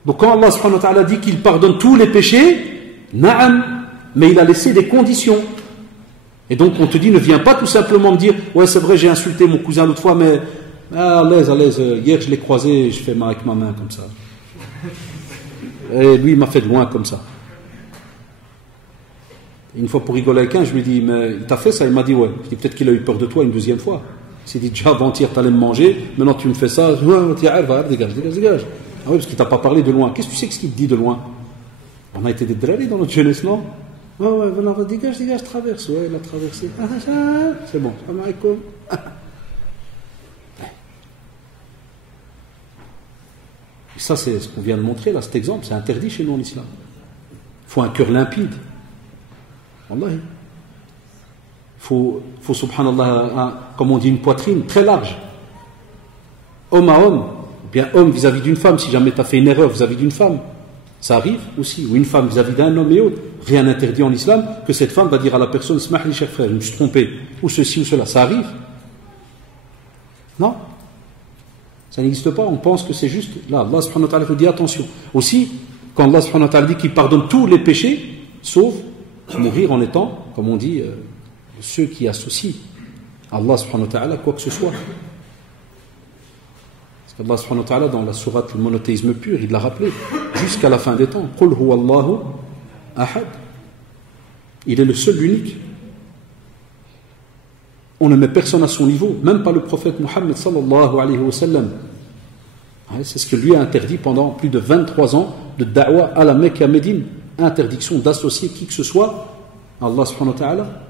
Donc quand Allah subhanahu wa ta'ala dit qu'il pardonne tous les péchés, na'am, mais il a laissé des conditions. Et donc on te dit, ne viens pas tout simplement me dire, ouais c'est vrai j'ai insulté mon cousin l'autre fois, mais à l'aise, hier je l'ai croisé, je fais mal avec ma main comme ça. Et lui il m'a fait de loin comme ça. Une fois pour rigoler avec un, je lui dis, mais il t'a fait ça? Il m'a dit, ouais. Je dis, peut-être qu'il a eu peur de toi une deuxième fois. Il s'est dit, déjà avant-hier t'allais me manger, maintenant tu me fais ça, dégage. Ah oui, parce qu'il t'a pas parlé de loin. Qu'est-ce que tu sais ce qu'il te dit de loin? On a été des drôles dans notre jeunesse, non? Ouais, voilà, dégage, traverse. Ouais, il a traversé. C'est bon, salam alaikum. Et ça, c'est ce qu'on vient de montrer, là, cet exemple, c'est interdit chez nous en islam. Il faut un cœur limpide. Wallahi. Il faut, subhanallah, comme on dit, une poitrine très large. Homme à homme, ou bien homme vis-à-vis d'une femme, si jamais tu as fait une erreur vis-à-vis d'une femme, ça arrive aussi, ou une femme vis-à-vis d'un homme et autre. Rien n'interdit en islam que cette femme va dire à la personne, smahli cher frère, je me suis trompé, ou ceci ou cela, ça arrive. Non, ça n'existe pas, on pense que c'est juste, là, Allah subhanahu wa ta'ala vous dit attention. Aussi, quand Allah subhanahu wa ta'ala dit qu'il pardonne tous les péchés, sauf mourir en étant, comme on dit, ceux qui associent à Allah subhanahu wa ta'ala quoi que ce soit. Allah subhanahu wa ta'ala dans la sourate le monothéisme pur, il l'a rappelé jusqu'à la fin des temps. Qul huwa Allahu ahad. Il est le seul, l'unique. On ne met personne à son niveau, même pas le prophète Muhammad sallallahu alayhi wa sallam. C'est ce que lui a interdit pendant plus de 23 ans de da'wa à la Mecque et à Médine. Interdiction d'associer qui que ce soit à Allah subhanahu wa ta'ala.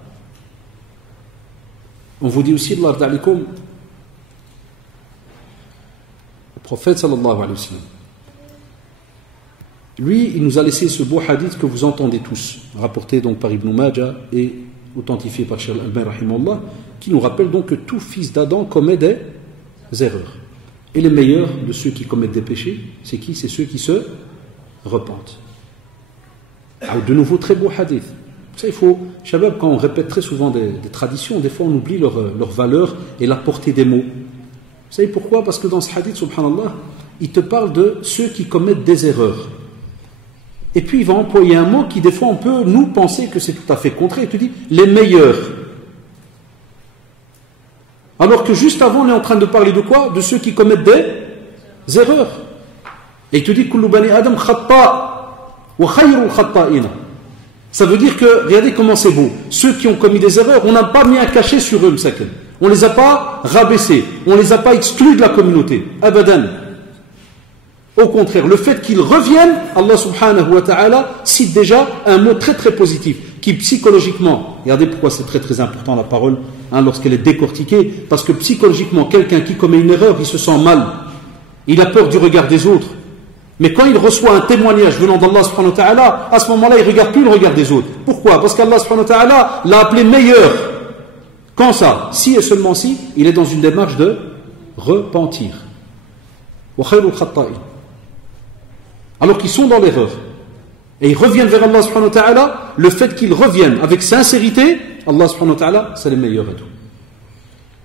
On vous dit aussi, Allah d'alikum, le prophète sallallahu alayhi wa sallam, lui, il nous a laissé ce beau hadith que vous entendez tous, rapporté donc par Ibn Majah et authentifié par Cheikh Al-Albani rahimahullah, qui nous rappelle donc que tout fils d'Adam commet des erreurs. Et les meilleurs de ceux qui commettent des péchés, c'est qui? C'est ceux qui se repentent. Alors, de nouveau, très beau hadith. Ça, il faut, Shabab, quand on répète très souvent des traditions, des fois on oublie leur valeur et la portée des mots. Vous savez pourquoi? Parce que dans ce hadith, subhanallah, il te parle de ceux qui commettent des erreurs. Et puis il va employer un mot qui, des fois, on peut nous penser que c'est tout à fait contraire. Il te dit les meilleurs. Alors que juste avant, on est en train de parler de quoi? De ceux qui commettent des erreurs. Et il te dit kullu bani adam khata wa khayrul khata'ina. Ça veut dire que, regardez comment c'est beau. Ceux qui ont commis des erreurs, on n'a pas mis un cachet sur eux, m'sakin. On ne les a pas rabaissés. On ne les a pas exclus de la communauté. Abadan. Au contraire, le fait qu'ils reviennent, Allah subhanahu wa ta'ala cite déjà un mot très très positif, qui psychologiquement, regardez pourquoi c'est très très important la parole, lorsqu'elle est décortiquée, parce que psychologiquement, quelqu'un qui commet une erreur, il se sent mal, il a peur du regard des autres, Mais quand il reçoit un témoignage venant d'Allah subhanahu wa ta'ala, à ce moment-là, il ne regarde plus le regard des autres. Pourquoi? Parce qu'Allah subhanahu wa ta'ala l'a appelé meilleur. Quand ça? Si et seulement si, il est dans une démarche de repentir. Alors qu'ils sont dans l'erreur. Et ils reviennent vers Allah subhanahu wa ta'ala, le fait qu'ils reviennent avec sincérité, Allah subhanahu wa ta'ala, c'est le meilleur et tout.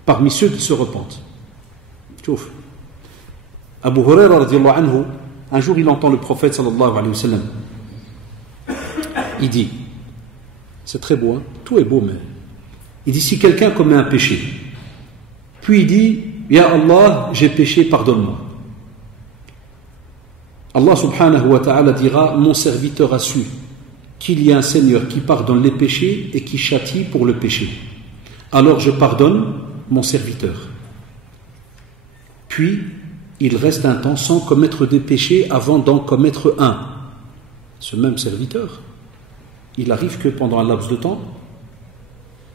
Parmi ceux qui se repentent. Tchouf. Abu Huraira radiallahu anhu, un jour il entend le prophète sallallahu alayhi wa sallam. Il dit, c'est très beau, hein? Tout est beau, mais il dit, si quelqu'un commet un péché, puis il dit, Ya Allah, j'ai péché, pardonne-moi. Allah subhanahu wa ta'ala dira, mon serviteur a su qu'il y a un Seigneur qui pardonne les péchés et qui châtie pour le péché. Alors je pardonne mon serviteur. Puis, il reste un temps sans commettre des péchés avant d'en commettre un. Ce même serviteur, il arrive que pendant un laps de temps,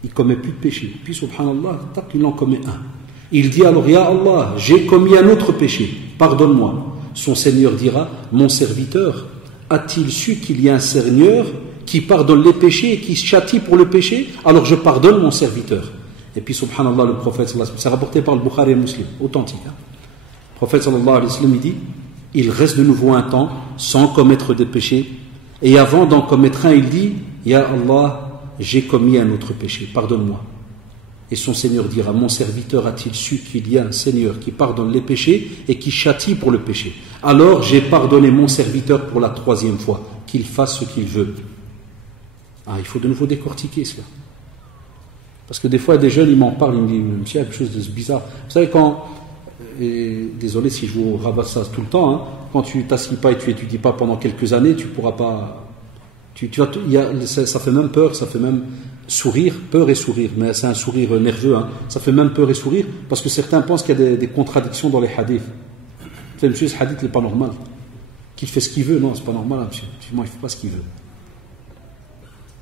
il ne commet plus de péché. Puis, subhanallah, il en commet un. Il dit alors, Ya Allah, j'ai commis un autre péché, pardonne-moi. Son Seigneur dira, mon serviteur, a-t-il su qu'il y a un Seigneur qui pardonne les péchés et qui châtie pour le péché? Alors je pardonne mon serviteur. Et puis, subhanallah, le prophète, c'est rapporté par le Bukhari et Muslim, authentique. Hein? Le prophète sallallahu alayhi wa sallam, il dit, il reste de nouveau un temps sans commettre des péchés. Et avant d'en commettre un, il dit, Ya Allah, j'ai commis un autre péché, pardonne-moi. Et son Seigneur dira, mon serviteur a-t-il su qu'il y a un Seigneur qui pardonne les péchés et qui châtie pour le péché? Alors j'ai pardonné mon serviteur pour la troisième fois, qu'il fasse ce qu'il veut. Ah, il faut de nouveau décortiquer cela. Parce que des fois, des jeunes, ils m'en parlent, ils me disent, monsieur, il y a quelque chose de bizarre. Vous savez, quand, désolé si je vous rabats ça tout le temps, hein, quand tu t'assis pas et tu étudies pas pendant quelques années, tu pourras pas... ça fait même peur, ça fait même sourire, peur et sourire, mais c'est un sourire nerveux, hein. Ça fait même peur et sourire, parce que certains pensent qu'il y a des contradictions dans les hadiths. Vous savez, monsieur, ce hadith n'est pas normal. Qu'il fait ce qu'il veut, non, c'est pas normal, hein, monsieur. Moi, il ne fait pas ce qu'il veut.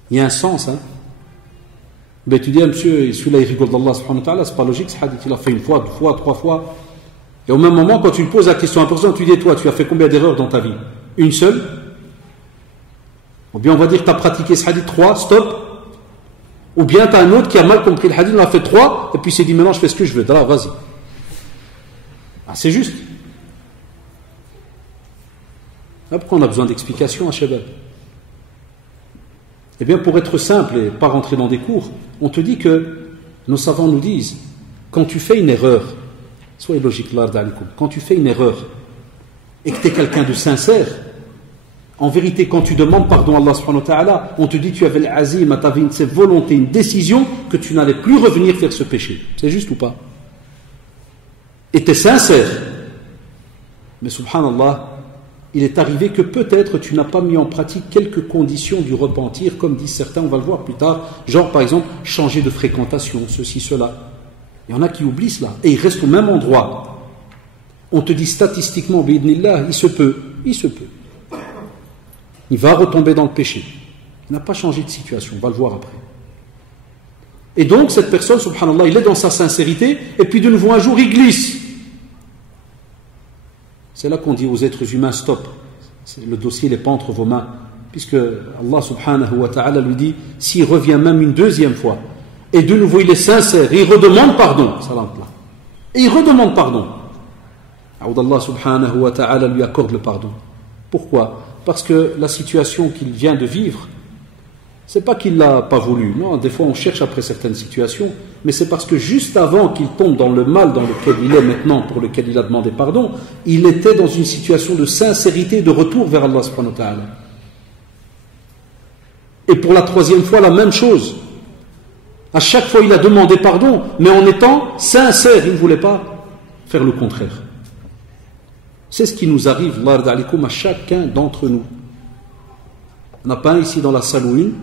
Il y a un sens, hein. Ben, tu dis, monsieur, celui-là, il rigole d'Allah, subhanahu wa ta'ala, c'est pas logique, ce hadith, il a fait une fois, deux fois, trois fois. Et au même moment, quand tu lui poses la question à une personne, tu dis, toi, tu as fait combien d'erreurs dans ta vie? Une seule? Ou bien on va dire que tu as pratiqué ce hadith 3, stop. Ou bien tu as un autre qui a mal compris le hadith, il en a fait 3, et puis il s'est dit maintenant je fais ce que je veux. Alors vas-y. Ah, c'est juste. Là, pourquoi on a besoin d'explications à Shabab? Eh bien pour être simple et pas rentrer dans des cours, on te dit que nos savants nous disent, quand tu fais une erreur, soyez logique là, quand tu fais une erreur et que tu es quelqu'un de sincère, en vérité, quand tu demandes pardon à Allah subhanahu wa ta'ala, on te dit tu avais l'azim, tu avais une volonté, une décision que tu n'allais plus revenir faire ce péché. C'est juste ou pas? Et tu es sincère. Mais subhanallah, il est arrivé que peut-être tu n'as pas mis en pratique quelques conditions du repentir, comme disent certains, on va le voir plus tard, genre par exemple, changer de fréquentation, ceci, cela. Il y en a qui oublient cela, et ils restent au même endroit. On te dit statistiquement, bi'idnillah, il se peut. Il va retomber dans le péché. Il n'a pas changé de situation, on va le voir après. Et donc, cette personne, subhanallah, il est dans sa sincérité, et puis de nouveau un jour, il glisse. C'est là qu'on dit aux êtres humains, stop. Le dossier n'est pas entre vos mains. Puisque Allah subhanahu wa ta'ala lui dit, s'il revient même une deuxième fois, et de nouveau il est sincère, il redemande pardon, et il redemande pardon. Allah subhanahu wa ta'ala lui accorde le pardon. Pourquoi? Parce que la situation qu'il vient de vivre, c'est pas qu'il l'a pas voulu. Non, des fois on cherche après certaines situations, mais c'est parce que juste avant qu'il tombe dans le mal dans lequel il est maintenant, pour lequel il a demandé pardon, il était dans une situation de sincérité, de retour vers Allah subhanahu wa ta'ala. Et pour la troisième fois, la même chose. À chaque fois, il a demandé pardon, mais en étant sincère, il ne voulait pas faire le contraire. C'est ce qui nous arrive, à chacun d'entre nous. On n'a pas un ici dans la salle ou une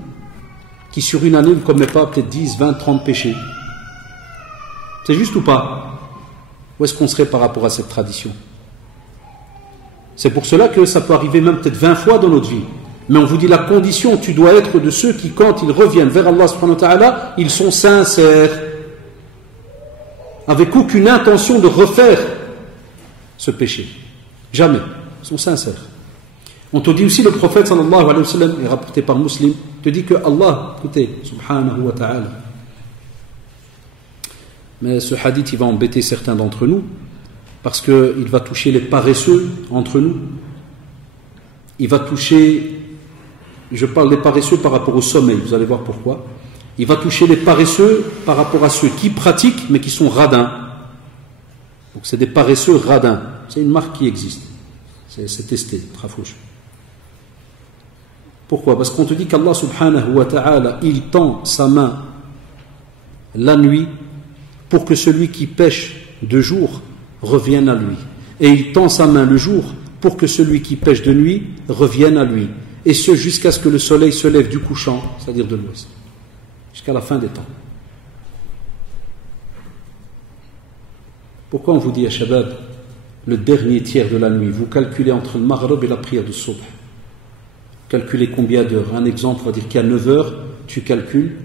qui sur une année ne commet pas peut-être 10, 20, 30 péchés. C'est juste ou pas? Où est-ce qu'on serait par rapport à cette tradition? C'est pour cela que ça peut arriver même peut-être 20 fois dans notre vie. Mais on vous dit la condition, tu dois être de ceux qui, quand ils reviennent vers Allah subhanahu wa ta'ala, ils sont sincères, avec aucune intention de refaire ce péché. Jamais. sont sincères. On te dit aussi, le prophète sallallahu alayhi wa sallam, est rapporté par Muslim, te dit que Allah, écoutez, subhanahu wa ta'ala, mais ce hadith il va embêter certains d'entre nous, parce qu'il va toucher les paresseux entre nous, il va toucher, je parle des paresseux par rapport au sommeil, vous allez voir pourquoi, il va toucher les paresseux par rapport à ceux qui pratiquent mais qui sont radins. Donc c'est des paresseux radins, c'est une marque qui existe, c'est testé, trafouche. Pourquoi? Parce qu'on te dit qu'Allah subhanahu wa ta'ala, il tend sa main la nuit pour que celui qui pêche de jour revienne à lui. Et il tend sa main le jour pour que celui qui pêche de nuit revienne à lui. Et ce jusqu'à ce que le soleil se lève du couchant, c'est-à-dire de l'ouest, jusqu'à la fin des temps. Pourquoi on vous dit à Shabab, le dernier tiers de la nuit, vous calculez entre le Maghrib et la prière du Subh. Calculez combien d'heures. Un exemple, on va dire qu'il y a 9 heures, tu calcules,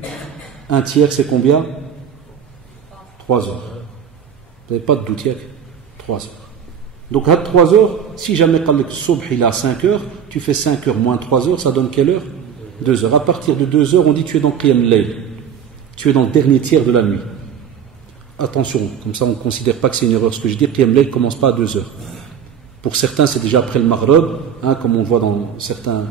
un tiers c'est combien? 3 heures. Vous n'avez pas de doute, 3 heures. Donc à 3 heures, si jamais le Subh il est à 5 heures, tu fais 5 heures moins 3 heures, ça donne quelle heure? 2 heures. À partir de 2 heures, on dit tu es dans Qiyam Layl. Tu es dans le dernier tiers de la nuit. Attention, comme ça on ne considère pas que c'est une erreur. Ce que je dis, Qiyam Layl ne commence pas à 2 heures. Pour certains, c'est déjà après le Maghrib, comme on voit dans certains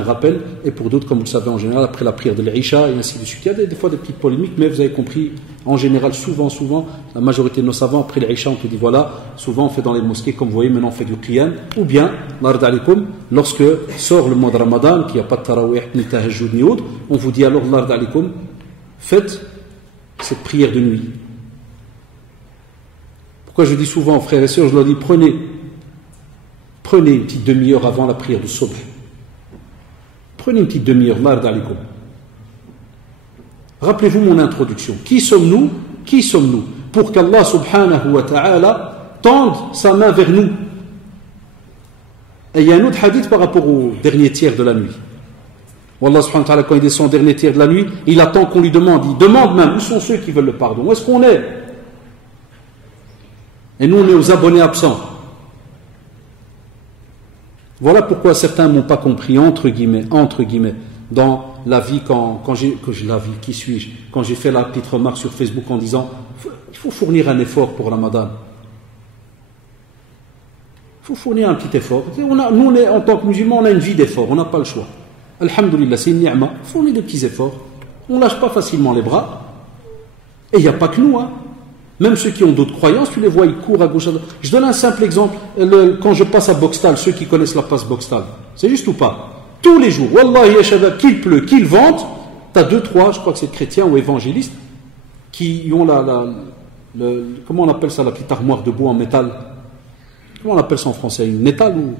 rappels, et pour d'autres, comme vous le savez en général, après la prière de l'Isha, et ainsi de suite. Il y a des fois des petites polémiques, mais vous avez compris, en général, souvent, la majorité de nos savants, après l'Isha, on te dit voilà, souvent on fait dans les mosquées, comme vous voyez, maintenant on fait du Qiyam, ou bien, lorsque sort le mois de Ramadan, qu'il n'y a pas de Tarawih, ni Tahajjud, ni autre, on vous dit alors, faites cette prière de nuit. Pourquoi je dis souvent, frères et sœurs, je leur dis, prenez une petite demi-heure avant la prière du Subh. Prenez une petite demi-heure, rappelez-vous mon introduction. Qui sommes-nous pour qu'Allah subhanahu wa ta'ala tende sa main vers nous? Et il y a un autre hadith par rapport au dernier tiers de la nuit. Allah subhanahu wa ta'ala, quand il descend au dernier tiers de la nuit, il attend qu'on lui demande, il demande même où sont ceux qui veulent le pardon, où est-ce qu'on est? Et nous on est aux abonnés absents. Voilà pourquoi certains m'ont pas compris, entre guillemets, dans la vie, quand j'ai fait la petite remarque sur Facebook en disant il faut fournir un effort pour Ramadan. Il faut fournir un petit effort. Nous, en tant que musulmans, on a une vie d'effort, on n'a pas le choix. Alhamdulillah, c'est une ni'ma. Il faut fournir des petits efforts. On ne lâche pas facilement les bras. Et il n'y a pas que nous, Même ceux qui ont d'autres croyances, tu les vois, ils courent à gauche, à droite. Je donne un simple exemple. Quand je passe à Boxtal, ceux qui connaissent la place Boxtal, c'est juste ou pas? Tous les jours, Wallahi ya shabab, qu'il pleut, qu'il vente, tu as 2-3, je crois que c'est chrétiens ou évangélistes, qui ont comment on appelle ça, la petite armoire de bois en métal? Comment on appelle ça en français? Une métal ou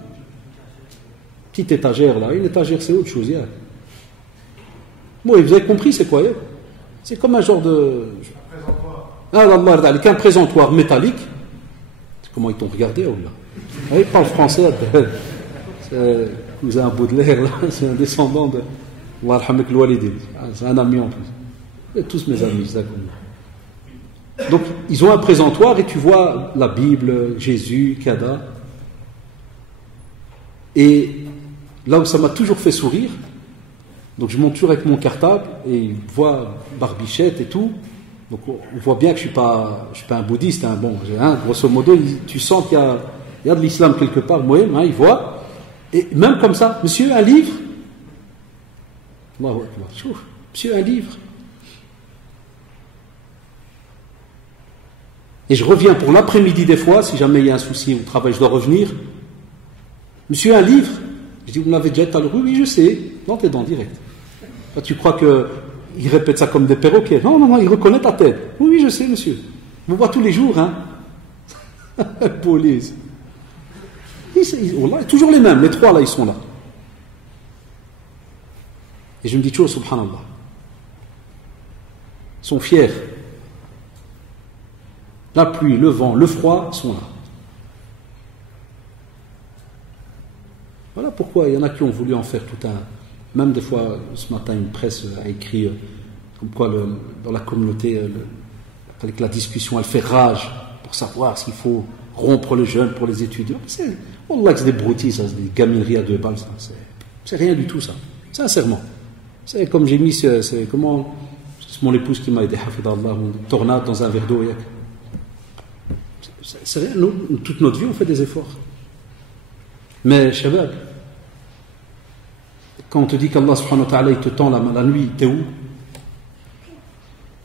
petite étagère là? Une étagère, c'est autre chose. Bon, vous avez compris, c'est quoi? C'est comme un genre de... un présentoir métallique. Comment ils t'ont regardé là? Il parle français. Vous avez un Baudelaire là, c'est un descendant de Allah yarhamik al-Walidin. C'est un ami en plus. Et tous mes amis, donc ils ont un présentoir et tu vois la Bible, Jésus, Kada. Et là où ça m'a toujours fait sourire, donc je monte toujours avec mon cartable et ils voient barbichette et tout. Donc on voit bien que je suis pas un bouddhiste, grosso modo, tu sens qu'il y a de l'islam quelque part, il voit. Et même comme ça, monsieur, un livre? Allahu Akbar. Monsieur, un livre? Et je reviens pour l'après-midi des fois, si jamais il y a un souci au travail, je dois revenir. Monsieur, un livre? Je dis, vous l'avez déjà été à l'heure? Oui, je sais. Non, t'es dans le direct. Là, tu crois qu'il répète ça comme des perroquets? Non, il reconnaît ta tête. Oui, je sais, monsieur. On me voit tous les jours, Police. Toujours les mêmes, les trois là, ils sont là. Et je me dis toujours, subhanallah. Ils sont fiers. La pluie, le vent, le froid sont là. Voilà pourquoi il y en a qui ont voulu en faire tout un... Même des fois, ce matin, une presse a écrit comme quoi dans la communauté, avec la discussion, elle fait rage pour savoir s'il faut rompre le jeûne pour les étudiants. Wallah, c'est des broutilles, ça, c'est des gamineries à 2 balles, ça. C'est rien du tout, ça. Sincèrement. C'est comme j'ai mis, c'est mon épouse qui m'a aidé, hafidallah, une tornade dans un verre d'eau. C'est rien, nous, toute notre vie, on fait des efforts. Mais, shabab, quand on te dit qu'Allah subhanahu wa ta'ala, il te tend la nuit, t'es où?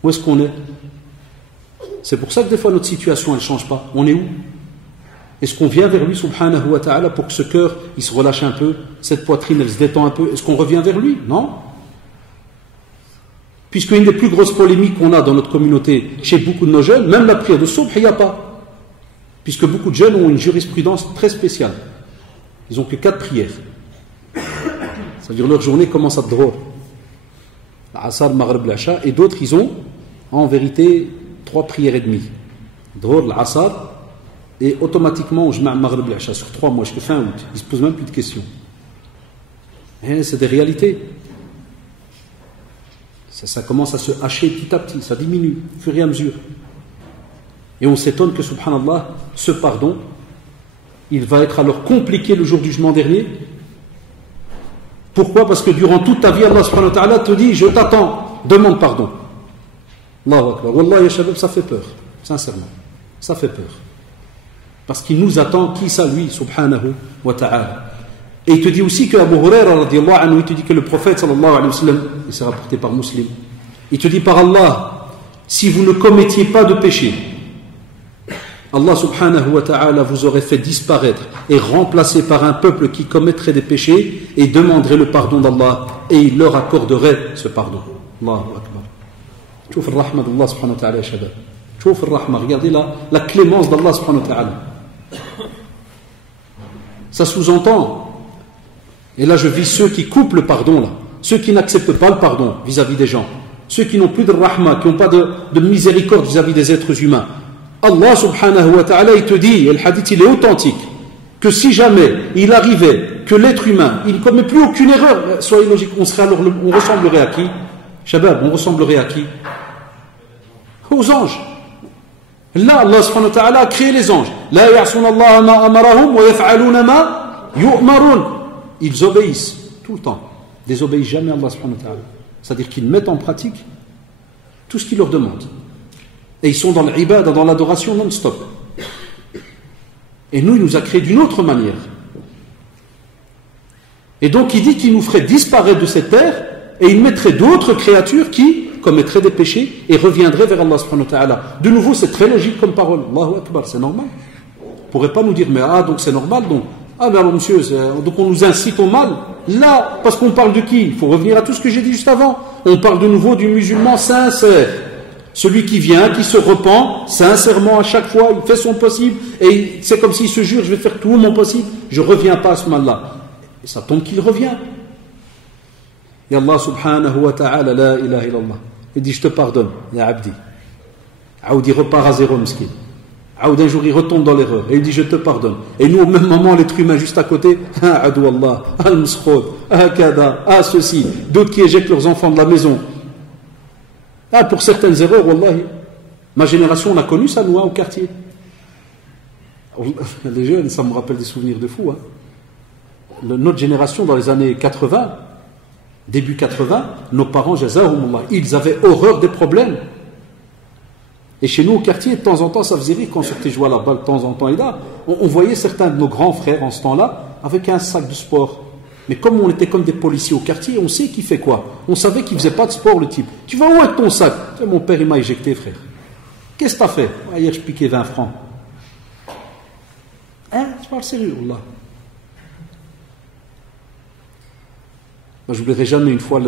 Où est-ce qu'on est? C'est pour ça que des fois notre situation, elle ne change pas. On est où? Est-ce qu'on vient vers lui subhanahu wa ta'ala pour que ce cœur, il se relâche un peu, cette poitrine, elle se détend un peu? Est-ce qu'on revient vers lui? Non. Puisqu'une des plus grosses polémiques qu'on a dans notre communauté, chez beaucoup de nos jeunes, même la prière de Subh, il n'y a pas. Puisque beaucoup de jeunes ont une jurisprudence très spéciale. Ils n'ont que 4 prières. C'est-à-dire leur journée commence à drôle. L'Asr, Maghrib, l'Asha, et d'autres, ils ont en vérité 3 prières et demie. Drôle, l'Asr, et automatiquement, je mets Maghrib, l'Asha sur 3 mois, jusqu'à fin août. Ils ne se posent même plus de questions. Et c'est des réalités. Ça commence à se hacher petit à petit, ça diminue, au fur et à mesure. Et on s'étonne que, subhanallah, ce pardon, il va être alors compliqué le jour du jugement dernier. Pourquoi? Parce que durant toute ta vie, Allah subhanahu wa ta'ala te dit, je t'attends, demande pardon. Allahu Akbar. Wallah ya shabab, ça fait peur, sincèrement. Ça fait peur. Parce qu'il nous attend, qui ça lui, subhanahu wa ta'ala. Et il te dit aussi que Abu Huraira radiyallahu anhu, il te dit que le prophète sallallahu alayhi wa sallam, et c'est rapporté par Muslim, il te dit par Allah, si vous ne commettiez pas de péché, Allah subhanahu wa ta'ala vous aurait fait disparaître et remplacer par un peuple qui commettrait des péchés et demanderait le pardon d'Allah et il leur accorderait ce pardon. Allahu Akbar. Chouf al-Rahma d'Allah subhanahu wa ta'ala ya shabab. Chouf al-Rahma, regardez la clémence d'Allah subhanahu wa ta'ala. Ça sous-entend. Et là je vis ceux qui coupent le pardon là, ceux qui n'acceptent pas le pardon vis-à-vis des gens, ceux qui n'ont plus de rahma, qui n'ont pas de miséricorde vis-à-vis des êtres humains. Allah subhanahu wa ta'ala, il te dit, et le hadith il est authentique, que si jamais il arrivait que l'être humain, il ne commet plus aucune erreur, soyez logique, on ressemblerait à qui? Shabab, on ressemblerait à qui? Aux anges. Là, Allah subhanahu wa ta'ala a créé les anges. La ya'sun Allah ma amarahum wa yaf'aluna ma yu'marun. Ils obéissent tout le temps. Ils désobéissent jamais à Allah subhanahu wa ta'ala. C'est-à-dire qu'ils mettent en pratique tout ce qu'il leur demande. Et ils sont dans l'ibada, dans l'adoration non-stop. Et nous, il nous a créés d'une autre manière. Et donc, il dit qu'il nous ferait disparaître de cette terre et il mettrait d'autres créatures qui commettraient des péchés et reviendraient vers Allah subhanahu wa ta'ala. De nouveau, c'est très logique comme parole. Allahu Akbar, c'est normal. On ne pourrait pas nous dire, mais donc c'est normal, donc. Ben alors monsieur, donc on nous incite au mal. Là, parce qu'on parle de qui? Il faut revenir à tout ce que j'ai dit juste avant. On parle de nouveau du musulman sincère. Celui qui vient, qui se repent sincèrement à chaque fois, il fait son possible, et c'est comme s'il se jure, je vais faire tout mon possible, je ne reviens pas à ce mal-là. Et ça tombe qu'il revient. Et Allah subhanahu wa ta'ala, la ilaha illallah, il dit, je te pardonne, ya abdi. Aoud, il repart à zéro, miskin. Aoud, un jour, il retombe dans l'erreur, et il dit, je te pardonne. Et nous, au même moment, l'être humain juste à côté, adou Allah, al-muskhod, kada, ceci, d'autres qui éjectent leurs enfants de la maison. Pour certaines erreurs, wallahi, ma génération, on a connu ça, nous, au quartier. Les jeunes, ça me rappelle des souvenirs de fou. Notre génération, dans les années 80, début 80, nos parents, jazahumullah, ils avaient horreur des problèmes. Et chez nous, au quartier, de temps en temps, ça faisait rire quand on sortait jouer à la balle de temps en temps. Et là, on voyait certains de nos grands frères en ce temps-là avec un sac de sport. Mais comme on était comme des policiers au quartier, on sait qui fait quoi. On savait qu'il ne faisait pas de sport, le type. Tu vas où avec ton sac? Mon père, il m'a éjecté, frère. Qu'est-ce que tu as fait? Hier, je piquais 20 francs. Je parle sérieux, Allah. Moi, je n'oublierai jamais une fois,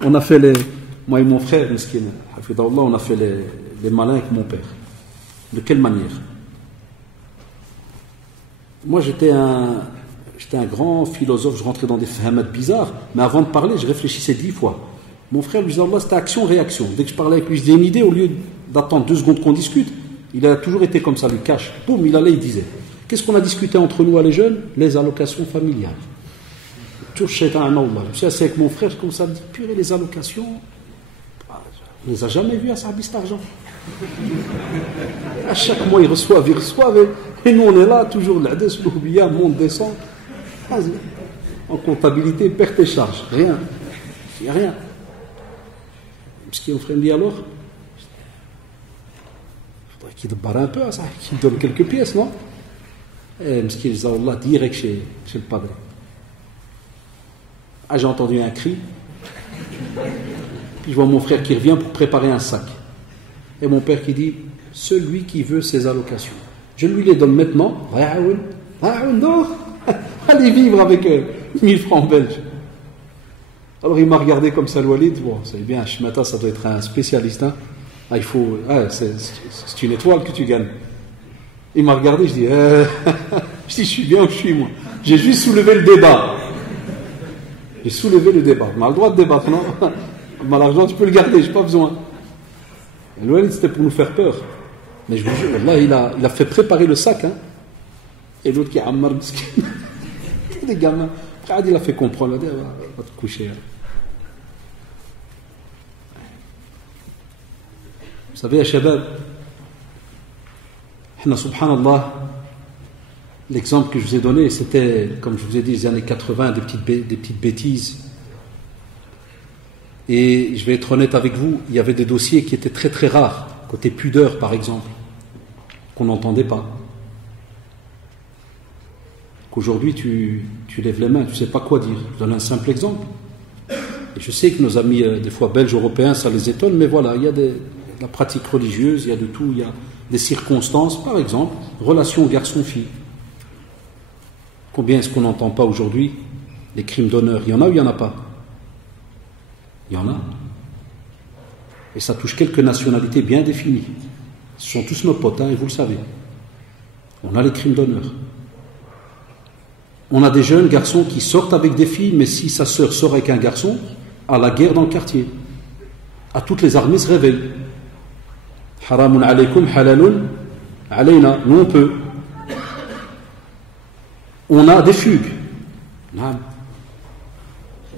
on a fait moi et mon frère, miskin, on a fait les malins avec mon père. De quelle manière? Moi, j'étais un grand philosophe, je rentrais dans des fahamats bizarres, mais avant de parler, je réfléchissais 10 fois. Mon frère, lui disait, Allah, c'était action-réaction. Dès que je parlais avec lui, je disais une idée, au lieu d'attendre 2 secondes qu'on discute, il a toujours été comme ça, lui cache. Boum, il allait, il disait. Qu'est-ce qu'on a discuté entre nous, les jeunes? Les allocations familiales. Toujours shaitan, Allah. Je suis assis avec mon frère, je commence à me dire, purée, les allocations. On ne les a jamais vus à Sahabi cet argent. À chaque mois, ils reçoivent. Et nous, on est là, toujours l'Ades, l'Oubia, monte, descend. En comptabilité, perte et charge. Rien. Il n'y a rien. Parce qu'on ferait me dire alors, il faudrait qu'il te barre un peu à ça, qu'il donne quelques pièces, non? Et parce qu'ils ont Allah direct chez le padre. Ah, j'ai entendu un cri. Puis je vois mon frère qui revient pour préparer un sac. Et mon père qui dit, celui qui veut ses allocations, je lui les donne maintenant. Non, allez vivre avec 1000 francs belges. Alors il m'a regardé comme ça, le Walid. Bon, c'est bien, Shmata, ça doit être un spécialiste. Hein. Ah, c'est une étoile que tu gagnes. Il m'a regardé, je dis, je suis bien où je suis, moi. J'ai juste soulevé le débat. J'ai soulevé le débat. On a le droit de débattre, non? Mais l'argent, tu peux le garder, j'ai pas besoin. Et le Walid, c'était pour nous faire peur. Mais je vous jure, là, il a fait préparer le sac. Hein. Et l'autre qui a ammar, des gamins. Après, il a fait comprendre. Il a dit, va te coucher. Hein. Vous savez, à Shabab, subhanallah, l'exemple que je vous ai donné, c'était, comme je vous ai dit, les années 80, des petites bêtises. Et je vais être honnête avec vous, il y avait des dossiers qui étaient très très rares, côté pudeur par exemple, qu'on n'entendait pas. Qu'aujourd'hui tu lèves les mains, tu ne sais pas quoi dire. Je donne un simple exemple. Et je sais que nos amis, des fois belges, européens, ça les étonne, mais voilà, il y a de la pratique religieuse, il y a de tout, il y a des circonstances, par exemple, relation garçon-fille. Combien est-ce qu'on n'entend pas aujourd'hui les crimes d'honneur? Il y en a ou il n'y en a pas? Il y en a. Et ça touche quelques nationalités bien définies. Ce sont tous nos potes, hein, et vous le savez. On a les crimes d'honneur. On a des jeunes garçons qui sortent avec des filles, mais si sa sœur sort avec un garçon, à la guerre dans le quartier. À toutes les armées se réveillent. Haramun alaykum, halalun alayna. Nous on peut. On a des fugues.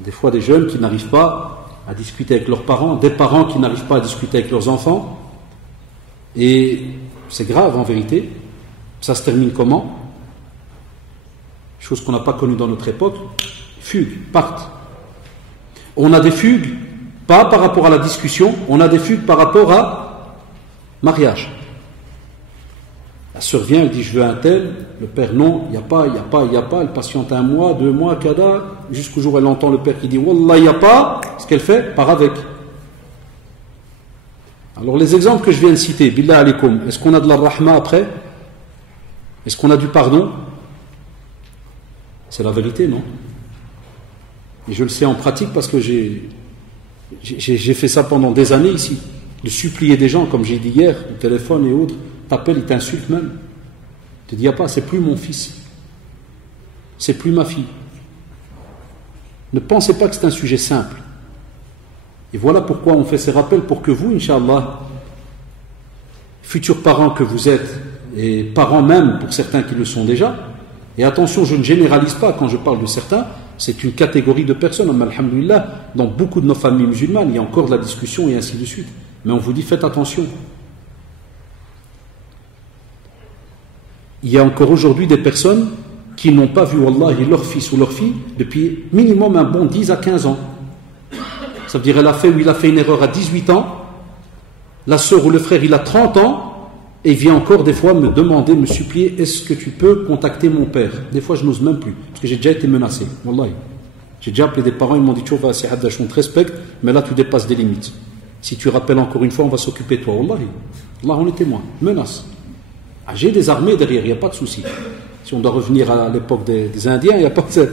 Des fois des jeunes qui n'arrivent pas à discuter avec leurs parents, des parents qui n'arrivent pas à discuter avec leurs enfants. Et c'est grave en vérité. Ça se termine comment? Chose qu'on n'a pas connue dans notre époque. Fugues, partent. On a des fugues, pas par rapport à la discussion, on a des fugues par rapport à mariage. La sœur vient, elle dit je veux un tel, le père non, il n'y a pas, elle patiente 1 mois, 2 mois, kada, jusqu'au jour où elle entend le père qui dit wallah il n'y a pas, ce qu'elle fait, part avec. Alors les exemples que je viens de citer, billah alaikum, est-ce qu'on a de la rahma après? Est-ce qu'on a du pardon? C'est la vérité, non? Et je le sais en pratique parce que j'ai fait ça pendant des années ici, de supplier des gens, comme j'ai dit hier, au téléphone et autres, t'appelles, ils t'insultent même. Tu te dis, pas, c'est plus mon fils, c'est plus ma fille. Ne pensez pas que c'est un sujet simple. Et voilà pourquoi on fait ces rappels, pour que vous, Inch'Allah, futurs parents que vous êtes, et parents même pour certains qui le sont déjà, et attention, je ne généralise pas quand je parle de certains, c'est une catégorie de personnes, alhamdoulilah, dans beaucoup de nos familles musulmanes, il y a encore de la discussion et ainsi de suite. Mais on vous dit, faites attention. Il y a encore aujourd'hui des personnes qui n'ont pas vu, wallahi, leur fils ou leur fille depuis minimum un bon 10 à 15 ans. Ça veut dire, il a fait une erreur à 18 ans, la sœur ou le frère, il a 30 ans, et il vient encore des fois me demander, me supplier, est-ce que tu peux contacter mon père? Des fois, je n'ose même plus, parce que j'ai déjà été menacé, wallahi. J'ai déjà appelé des parents, ils m'ont dit, tu vas, c'est Haddash, on te respecte, mais là, tu dépasses des limites. Si tu rappelles encore une fois, on va s'occuper de toi, wallahi. Allah, on est témoin, menace. Ah, j'ai des armées derrière, il n'y a pas de souci. Si on doit revenir à l'époque des Indiens, il n'y a pas de...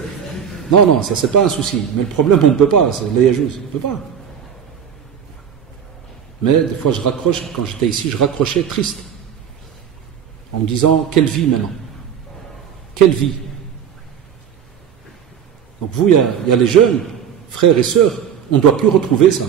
Non, ça c'est pas un souci. Mais le problème, on ne peut pas, c'est l'ayajouz, on ne peut pas. Mais des fois, je raccroche, quand j'étais ici, je raccrochais triste. En me disant, quelle vie maintenant? Quelle vie? Donc vous, il y a les jeunes, frères et sœurs, on ne doit plus retrouver ça.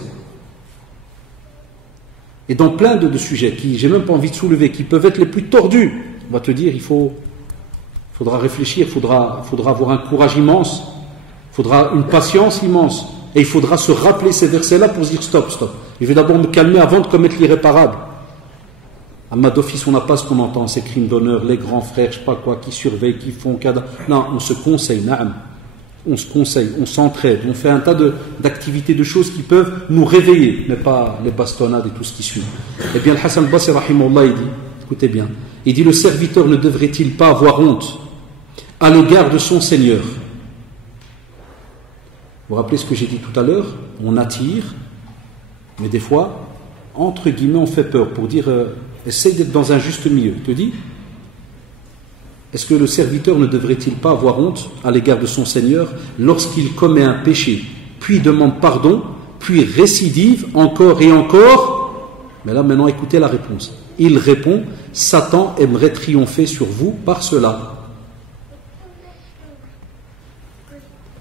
Et dans plein de sujets qui, j'ai même pas envie de soulever, qui peuvent être les plus tordus, on va te dire, il faudra réfléchir, il faudra avoir un courage immense, il faudra une patience immense Et il faudra se rappeler ces versets-là pour se dire stop. Je vais d'abord me calmer avant de commettre l'irréparable. À d'office, on n'a pas ce qu'on entend, ces crimes d'honneur, les grands frères, je sais pas quoi, qui surveillent, qui font cada. Non, on se conseille, na'am. On se conseille, on s'entraide, on fait un tas d'activités, de choses qui peuvent nous réveiller, mais pas les bastonnades et tout ce qui suit. Eh bien, le Hassan al-Basri, rahimahullah, il dit, écoutez bien, il dit, le serviteur ne devrait-il pas avoir honte à l'égard de son Seigneur? Vous vous rappelez ce que j'ai dit tout à l'heure? On attire, mais des fois, entre guillemets, on fait peur pour dire, essaye d'être dans un juste milieu. Je te dis, est-ce que le serviteur ne devrait-il pas avoir honte à l'égard de son Seigneur lorsqu'il commet un péché, puis demande pardon, puis récidive encore et encore? Mais là, maintenant, écoutez la réponse. Il répond, Satan aimerait triompher sur vous par cela.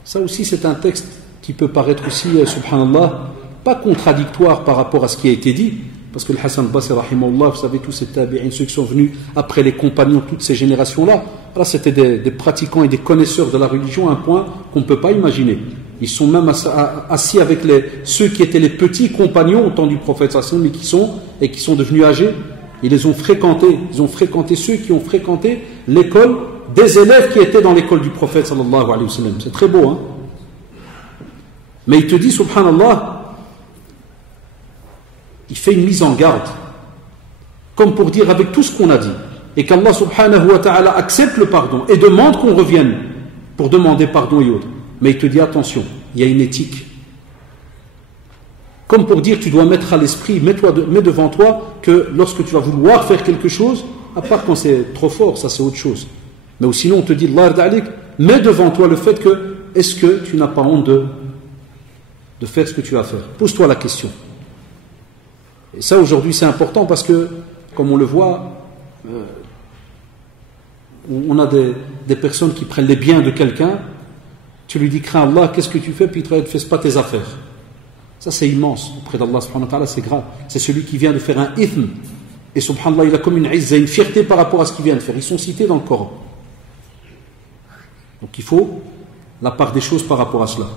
Ça aussi, c'est un texte qui peut paraître aussi, subhanallah, pas contradictoire par rapport à ce qui a été dit. Parce que le Hassan al-Basri, rahimahullah, vous savez, tous ces tabi'in, ceux qui sont venus après les compagnons, toutes ces générations-là, là, c'était des pratiquants et des connaisseurs de la religion à un point qu'on ne peut pas imaginer. Ils sont même assis avec ceux qui étaient les petits compagnons au temps du prophète sallallahu alayhi wa sallam, mais qui sont devenus âgés. Ils les ont fréquentés. Ils ont fréquenté ceux qui ont fréquenté l'école des élèves qui étaient dans l'école du prophète sallallahu alayhi wa sallam. C'est très beau, hein. Mais il te dit, subhanallah, il fait une mise en garde, comme pour dire avec tout ce qu'on a dit, et qu'Allah subhanahu wa ta'ala accepte le pardon et demande qu'on revienne pour demander pardon et autres. Mais il te dit attention, il y a une éthique. Comme pour dire, tu dois mettre à l'esprit, mets devant toi que lorsque tu vas vouloir faire quelque chose, à part quand c'est trop fort, ça c'est autre chose. Mais sinon on te dit, mets devant toi le fait que, est-ce que tu n'as pas honte de faire ce que tu vas faire? Pose-toi la question. Et ça aujourd'hui c'est important parce que, comme on le voit, on a des personnes qui prennent les biens de quelqu'un, tu lui dis crains Allah, qu'est-ce que tu fais, puis il ne te fait pas tes affaires. Ça c'est immense, auprès d'Allah subhanahu wa ta'ala c'est grand. C'est celui qui vient de faire un ithm, et subhanallah il a comme une izza, une fierté par rapport à ce qu'il vient de faire. Ils sont cités dans le Coran. Donc il faut la part des choses par rapport à cela.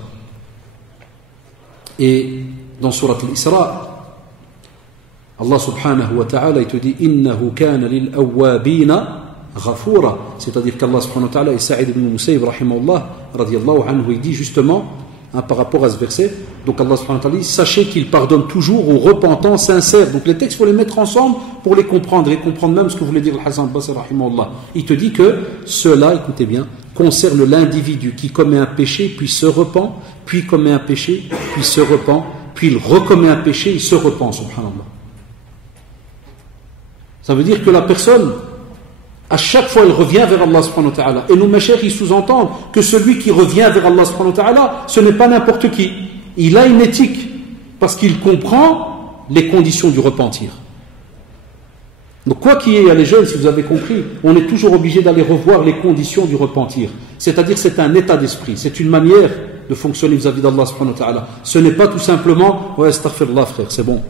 Et dans Surat al-Isra, Allah subhanahu wa ta'ala, il te dit innahu kana lil awwabina ghafura, c'est-à-dire qu'Allah subhanahu wa ta'ala, et Sa'id ibn Musayyib rahimahullah radiyallahu anhu, il dit justement par rapport à ce verset, donc Allah subhanahu wa ta'ala dit sachez qu'il pardonne toujours aux repentants sincères. Donc les textes, il faut les mettre ensemble pour les comprendre et comprendre même ce que voulait dire le Hassan al-Basri rahimahullah. Il te dit que cela, écoutez bien, concerne l'individu qui commet un péché puis se repent, puis commet un péché puis se repent, puis il recommet un péché, il se repent, subhanallah. Ça veut dire que la personne, à chaque fois, elle revient vers Allah subhanahu wa ta'ala. Et nos meshayikh, ils sous-entendent que celui qui revient vers Allah subhanahu wa ta'ala, ce n'est pas n'importe qui. Il a une éthique, parce qu'il comprend les conditions du repentir. Donc quoi qu'il y ait, les jeunes, si vous avez compris, on est toujours obligé d'aller revoir les conditions du repentir. C'est-à-dire c'est un état d'esprit, c'est une manière de fonctionner vis-à-vis d'Allah subhanahu wa ta'ala. Ce n'est pas tout simplement, ouais, astaghfirullah frère, c'est bon.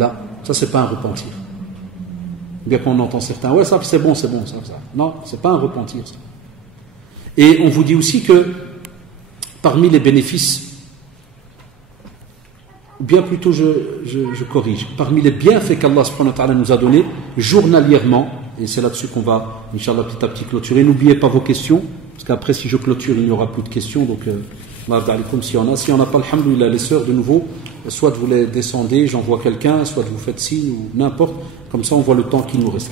Là, ça c'est pas un repentir. Bien qu'on entend certains, ouais, ça c'est bon, ça. Non, c'est pas un repentir. Ça. Et on vous dit aussi que parmi les bénéfices, bien plutôt je corrige, parmi les bienfaits qu'Allah subhanahu wa ta'ala nous a donnés journalièrement, et c'est là-dessus qu'on va, Inch'Allah, petit à petit clôturer. N'oubliez pas vos questions, parce qu'après, si je clôture, il n'y aura plus de questions. Donc, s'il y en a pas, alhamdoulilah, les sœurs, de nouveau, soit vous les descendez, j'envoie quelqu'un, soit vous faites signe, ou n'importe. Comme ça, on voit le temps qu'il nous reste.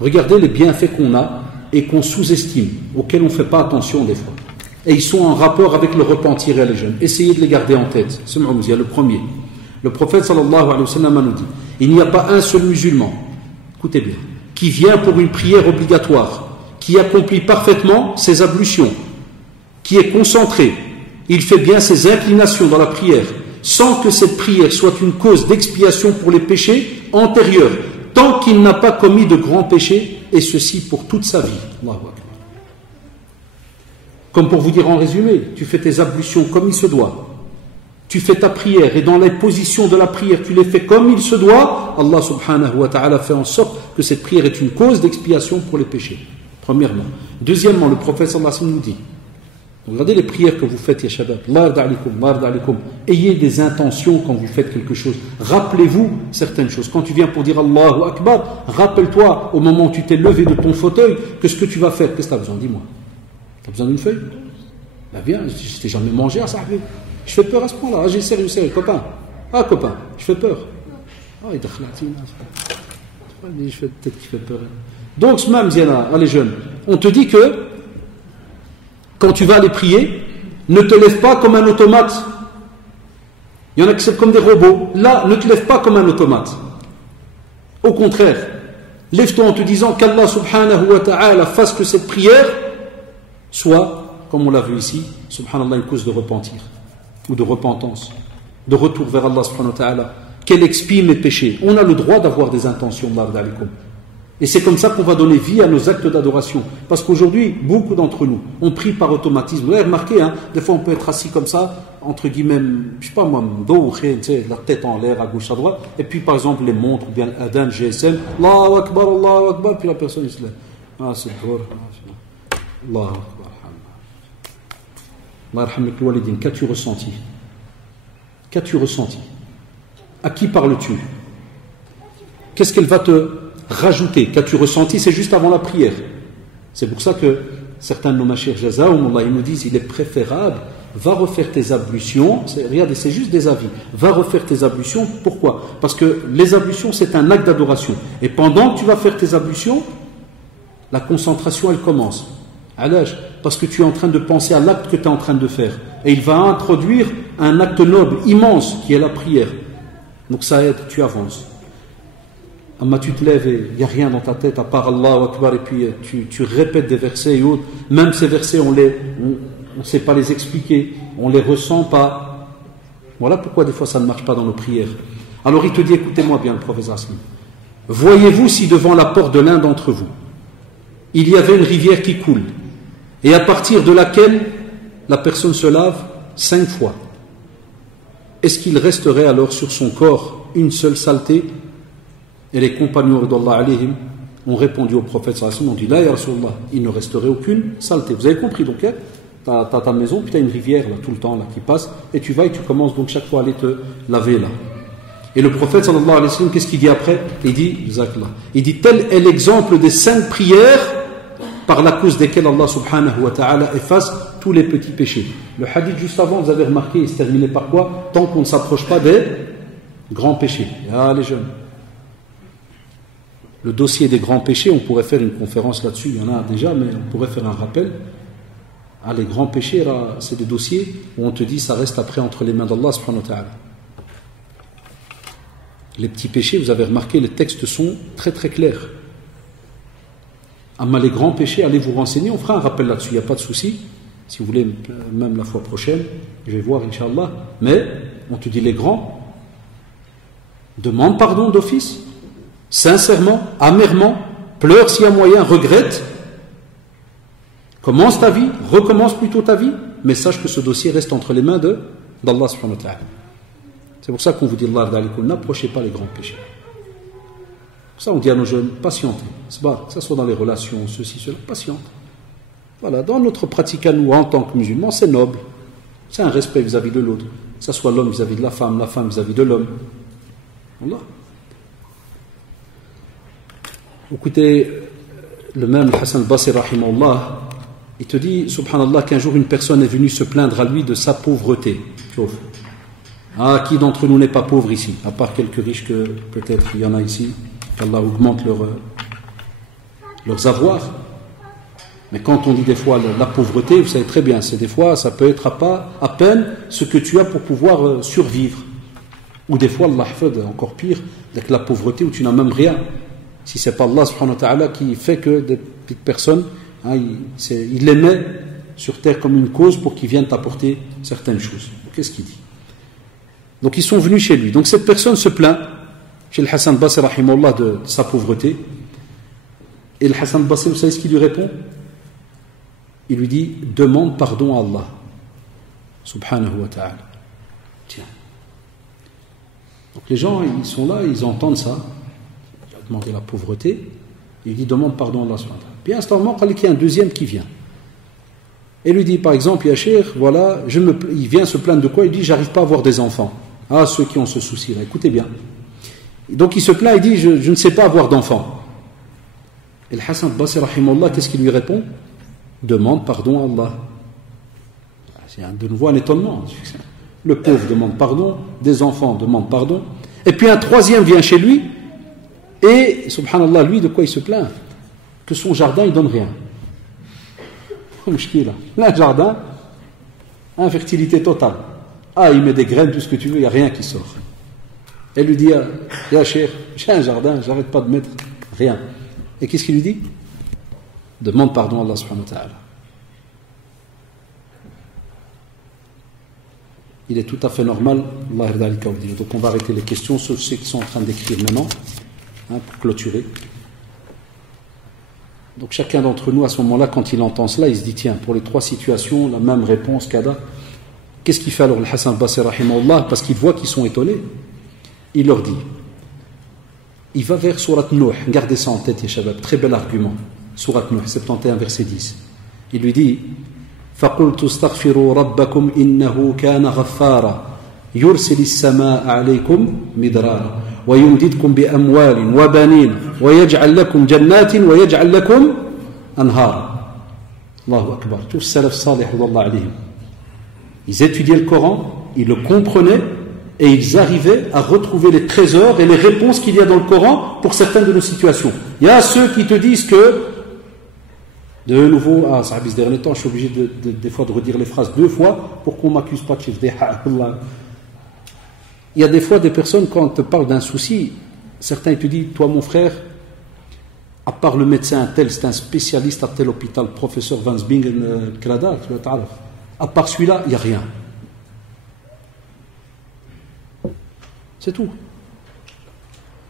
Regardez les bienfaits qu'on a et qu'on sous-estime, auxquels on ne fait pas attention des fois. Et ils sont en rapport avec le repentir et les jeunes. Essayez de les garder en tête. Il y a le premier. Le prophète sallallahu alayhi wa sallam nous dit, il n'y a pas un seul musulman, écoutez bien, qui vient pour une prière obligatoire, qui accomplit parfaitement ses ablutions, qui est concentré, il fait bien ses inclinations dans la prière, sans que cette prière soit une cause d'expiation pour les péchés antérieurs, tant qu'il n'a pas commis de grands péchés, et ceci pour toute sa vie. Comme pour vous dire en résumé, tu fais tes ablutions comme il se doit, tu fais ta prière, et dans les positions de la prière, tu les fais comme il se doit, Allah subhanahu wa ta'ala fait en sorte que cette prière est une cause d'expiation pour les péchés. Premièrement. Deuxièmement, le prophète sallallahu alayhi wa sallam nous dit, Regardez les prières que vous faites, ya shabab. Allah yarda alikum, Allah yarda alikum. Ayez des intentions quand vous faites quelque chose. Rappelez-vous certaines choses. Quand tu viens pour dire Allahu Akbar, rappelle-toi au moment où tu t'es levé de ton fauteuil que ce que tu vas faire. Qu'est-ce que tu as besoin? Dis-moi. Tu as besoin d'une feuille? Ben viens, je t'ai jamais mangé à ça. Je fais peur à ce point-là. Ah, j'ai sérieux, copain. Ah, copain, je fais peur. Ah, il je fais peut-être qu'il fait peur. Donc, même, Ziana, les jeunes, on te dit que quand tu vas aller prier, ne te lève pas comme un automate. Il y en a qui sont comme des robots. Là, ne te lève pas comme un automate. Au contraire, lève-toi en te disant qu'Allah subhanahu wa ta'ala fasse que cette prière soit, comme on l'a vu ici, subhanallah, une cause de repentir, ou de repentance, de retour vers Allah subhanahu wa ta'ala, qu'elle expie mes péchés. On a le droit d'avoir des intentions, bardalikum. Et c'est comme ça qu'on va donner vie à nos actes d'adoration. Parce qu'aujourd'hui, beaucoup d'entre nous, on prie par automatisme. Vous avez remarqué, hein, des fois on peut être assis comme ça, entre guillemets, je sais pas moi, la tête en l'air, à gauche, à droite, et puis par exemple les montres, ou bien l'adhan, GSM, Allahu Akbar, puis la personne se lève. Ah, c'est drôle. Allahu Akbar. Allah yarhamik al-walidin. Qu'as-tu ressenti? Qu'as-tu ressenti? À qui parles-tu? Qu'est-ce qu'elle va te rajouter? Qu'as-tu ressenti? C'est juste avant la prière. C'est pour ça que certains de nos machir jazaoumullah, ils nous disent il est préférable, va refaire tes ablutions. Regardez, c'est juste des avis. Va refaire tes ablutions. Pourquoi? Parce que les ablutions, c'est un acte d'adoration. Et pendant que tu vas faire tes ablutions, la concentration, elle commence. À l'âge, parce que tu es en train de penser à l'acte que tu es en train de faire. Et il va introduire un acte noble, immense, qui est la prière. Donc ça aide, tu avances. Amma tu te lèves et il n'y a rien dans ta tête à part Allahu Akbar, et puis tu répètes des versets et autres. Même ces versets, on ne sait pas les expliquer, on ne les ressent pas. Voilà pourquoi des fois ça ne marche pas dans nos prières. Alors il te dit, écoutez-moi bien, le professeur Aslim. Voyez-vous si devant la porte de l'un d'entre vous, il y avait une rivière qui coule, et à partir de laquelle la personne se lave 5 fois, est-ce qu'il resterait alors sur son corps une seule saleté? Et les compagnons d'Allah alayhim ont répondu au prophète sallallahu alayhi wa sallam, on dit là, ya Rasulullah, il ne resterait aucune saleté. Vous avez compris, donc t'as ta maison, puis tu as une rivière là, tout le temps là, qui passe, et tu vas et tu commences donc chaque fois à aller te laver là. Et le prophète sallallahu alayhi wa sallam, qu'est-ce qu'il dit après? Il dit tel est l'exemple des 5 prières par la cause desquelles Allah subhanahu wa ta'ala efface tous les petits péchés. Le hadith juste avant, vous avez remarqué, il se terminait par quoi? Tant qu'on ne s'approche pas des grands péchés. Ah, les jeunes. Le dossier des grands péchés, on pourrait faire une conférence là-dessus, il y en a déjà, mais on pourrait faire un rappel. Ah, les grands péchés, là, c'est des dossiers où on te dit ça reste après entre les mains d'Allah subhanahu wa ta'ala. Les petits péchés, vous avez remarqué, les textes sont très très clairs. Amma les grands péchés, allez vous renseigner, on fera un rappel là-dessus, il n'y a pas de souci. Si vous voulez, même la fois prochaine, je vais voir, Inch'Allah. Mais, on te dit les grands, demande pardon d'office, sincèrement, amèrement, pleure s'il y a moyen, regrette, commence ta vie, recommence plutôt ta vie, mais sache que ce dossier reste entre les mains d'Allah subhanahu wa ta'ala. C'est pour ça qu'on vous dit, Allah d'alikum, n'approchez pas les grands péchés. Ça, on dit à nos jeunes, patientez. Que ce soit dans les relations, ceci, cela, patiente. Voilà, dans notre pratique à nous, en tant que musulmans, c'est noble. C'est un respect vis-à-vis de l'autre. Que ce soit l'homme vis-à-vis de la femme vis-à-vis de l'homme. Voilà. Écoutez, le même Hassan al-Basri, rahimahullah, il te dit, subhanallah, qu'un jour une personne est venue se plaindre à lui de sa pauvreté. Ah, qui d'entre nous n'est pas pauvre ici? À part quelques riches que peut-être il y en a ici. qu'Allah augmente leurs avoirs. Mais quand on dit des fois la pauvreté, vous savez très bien, c'est des fois, ça peut être à peine ce que tu as pour pouvoir survivre. Ou des fois, Allah hafid, encore pire, avec la pauvreté où tu n'as même rien. Si c'est pas Allah subhanahu wa ta'ala qui fait que des petites personnes, il les met sur terre comme une cause pour qu'ils viennent t'apporter certaines choses. Qu'est-ce qu'il dit? Donc ils sont venus chez lui. Donc cette personne se plaint chez le Hassan Basri rahimahullah de sa pauvreté. Et le Hassan Basri, vous savez ce qu'il lui répond? Il lui dit, demande pardon à Allah subhanahu wa ta'ala. Tiens. Donc les gens, ils sont là, ils entendent ça. Il a demandé la pauvreté. Il dit, demande pardon à Allah subhanahu wa ta'ala. Puis instantanément, il y a un deuxième qui vient. et lui dit par exemple, Ya Cheikh, voilà, il vient se plaindre de quoi? Il dit, j'arrive pas à avoir des enfants. Ah, ceux qui ont ce souci-là, écoutez bien. Donc il se plaint, il dit, je ne sais pas avoir d'enfants. Et le Hassan al-Basri, rahimahullah, qu'est-ce qu'il lui répond? Demande pardon à Allah. C'est de nouveau un étonnement. Le pauvre demande pardon, des enfants demandent pardon, et puis un troisième vient chez lui, et, subhanallah, lui, de quoi il se plaint? Que son jardin, il donne rien. Là, un jardin, infertilité totale. Ah, il met des graines, tout ce que tu veux, il n'y a rien qui sort. Elle lui dit, Ya Cheikh, j'ai un jardin, j'arrête pas de mettre rien. Et qu'est-ce qu'il lui dit? Demande pardon à Allah subhanahu wa ta'ala. Il est tout à fait normal, Allah yarda al kawdi. Donc on va arrêter les questions, sauf ceux qui sont en train d'écrire maintenant, pour clôturer. Donc chacun d'entre nous, à ce moment-là, quand il entend cela, il se dit, tiens, pour les trois situations, la même réponse, kada. Qu'est-ce qu'il fait alors le Hassan al-Basri rahimahullah? Parce qu'il voit qu'ils sont étonnés. Il leur dit, il va vers Surat Nuh, gardez ça en tête, Yeshabab, très bel argument. Surat Nuh, 71, verset 10. Il lui dit, فَقُلْتُ اسْتَغْفِرُوا رَبَّكُمْ إِنَّهُ كَانَ غَفَّارًا يُرْسِلِ السَّمَاءَ عَلَيْكُمْ مِدْرَارًا وَيُمْدِدْكُمْ بِأَمْوَالٍ وَبَنِينَ وَيَجْعَلْ لَكُمْ جَنَّاتٍ وَيَجْعَلْ لَكُمْ أَنْهَارًا. Allahu Akbar. Tous salaf salih, wallah alayhim. Ils étudiaient le Coran, ils le comprenaient, et ils arrivaient à retrouver les trésors et les réponses qu'il y a dans le Coran pour certaines de nos situations. Il y a ceux qui te disent que, de nouveau, ces derniers temps, je suis obligé des fois de redire les phrases deux fois pour qu'on ne m'accuse pas de chef d'Éhat. Il y a des fois des personnes, quand on te parle d'un souci, certains te disent, toi mon frère, à part le médecin tel, c'est un spécialiste à tel hôpital, professeur Van Bingen Krada, à part celui-là, il n'y a rien. C'est tout.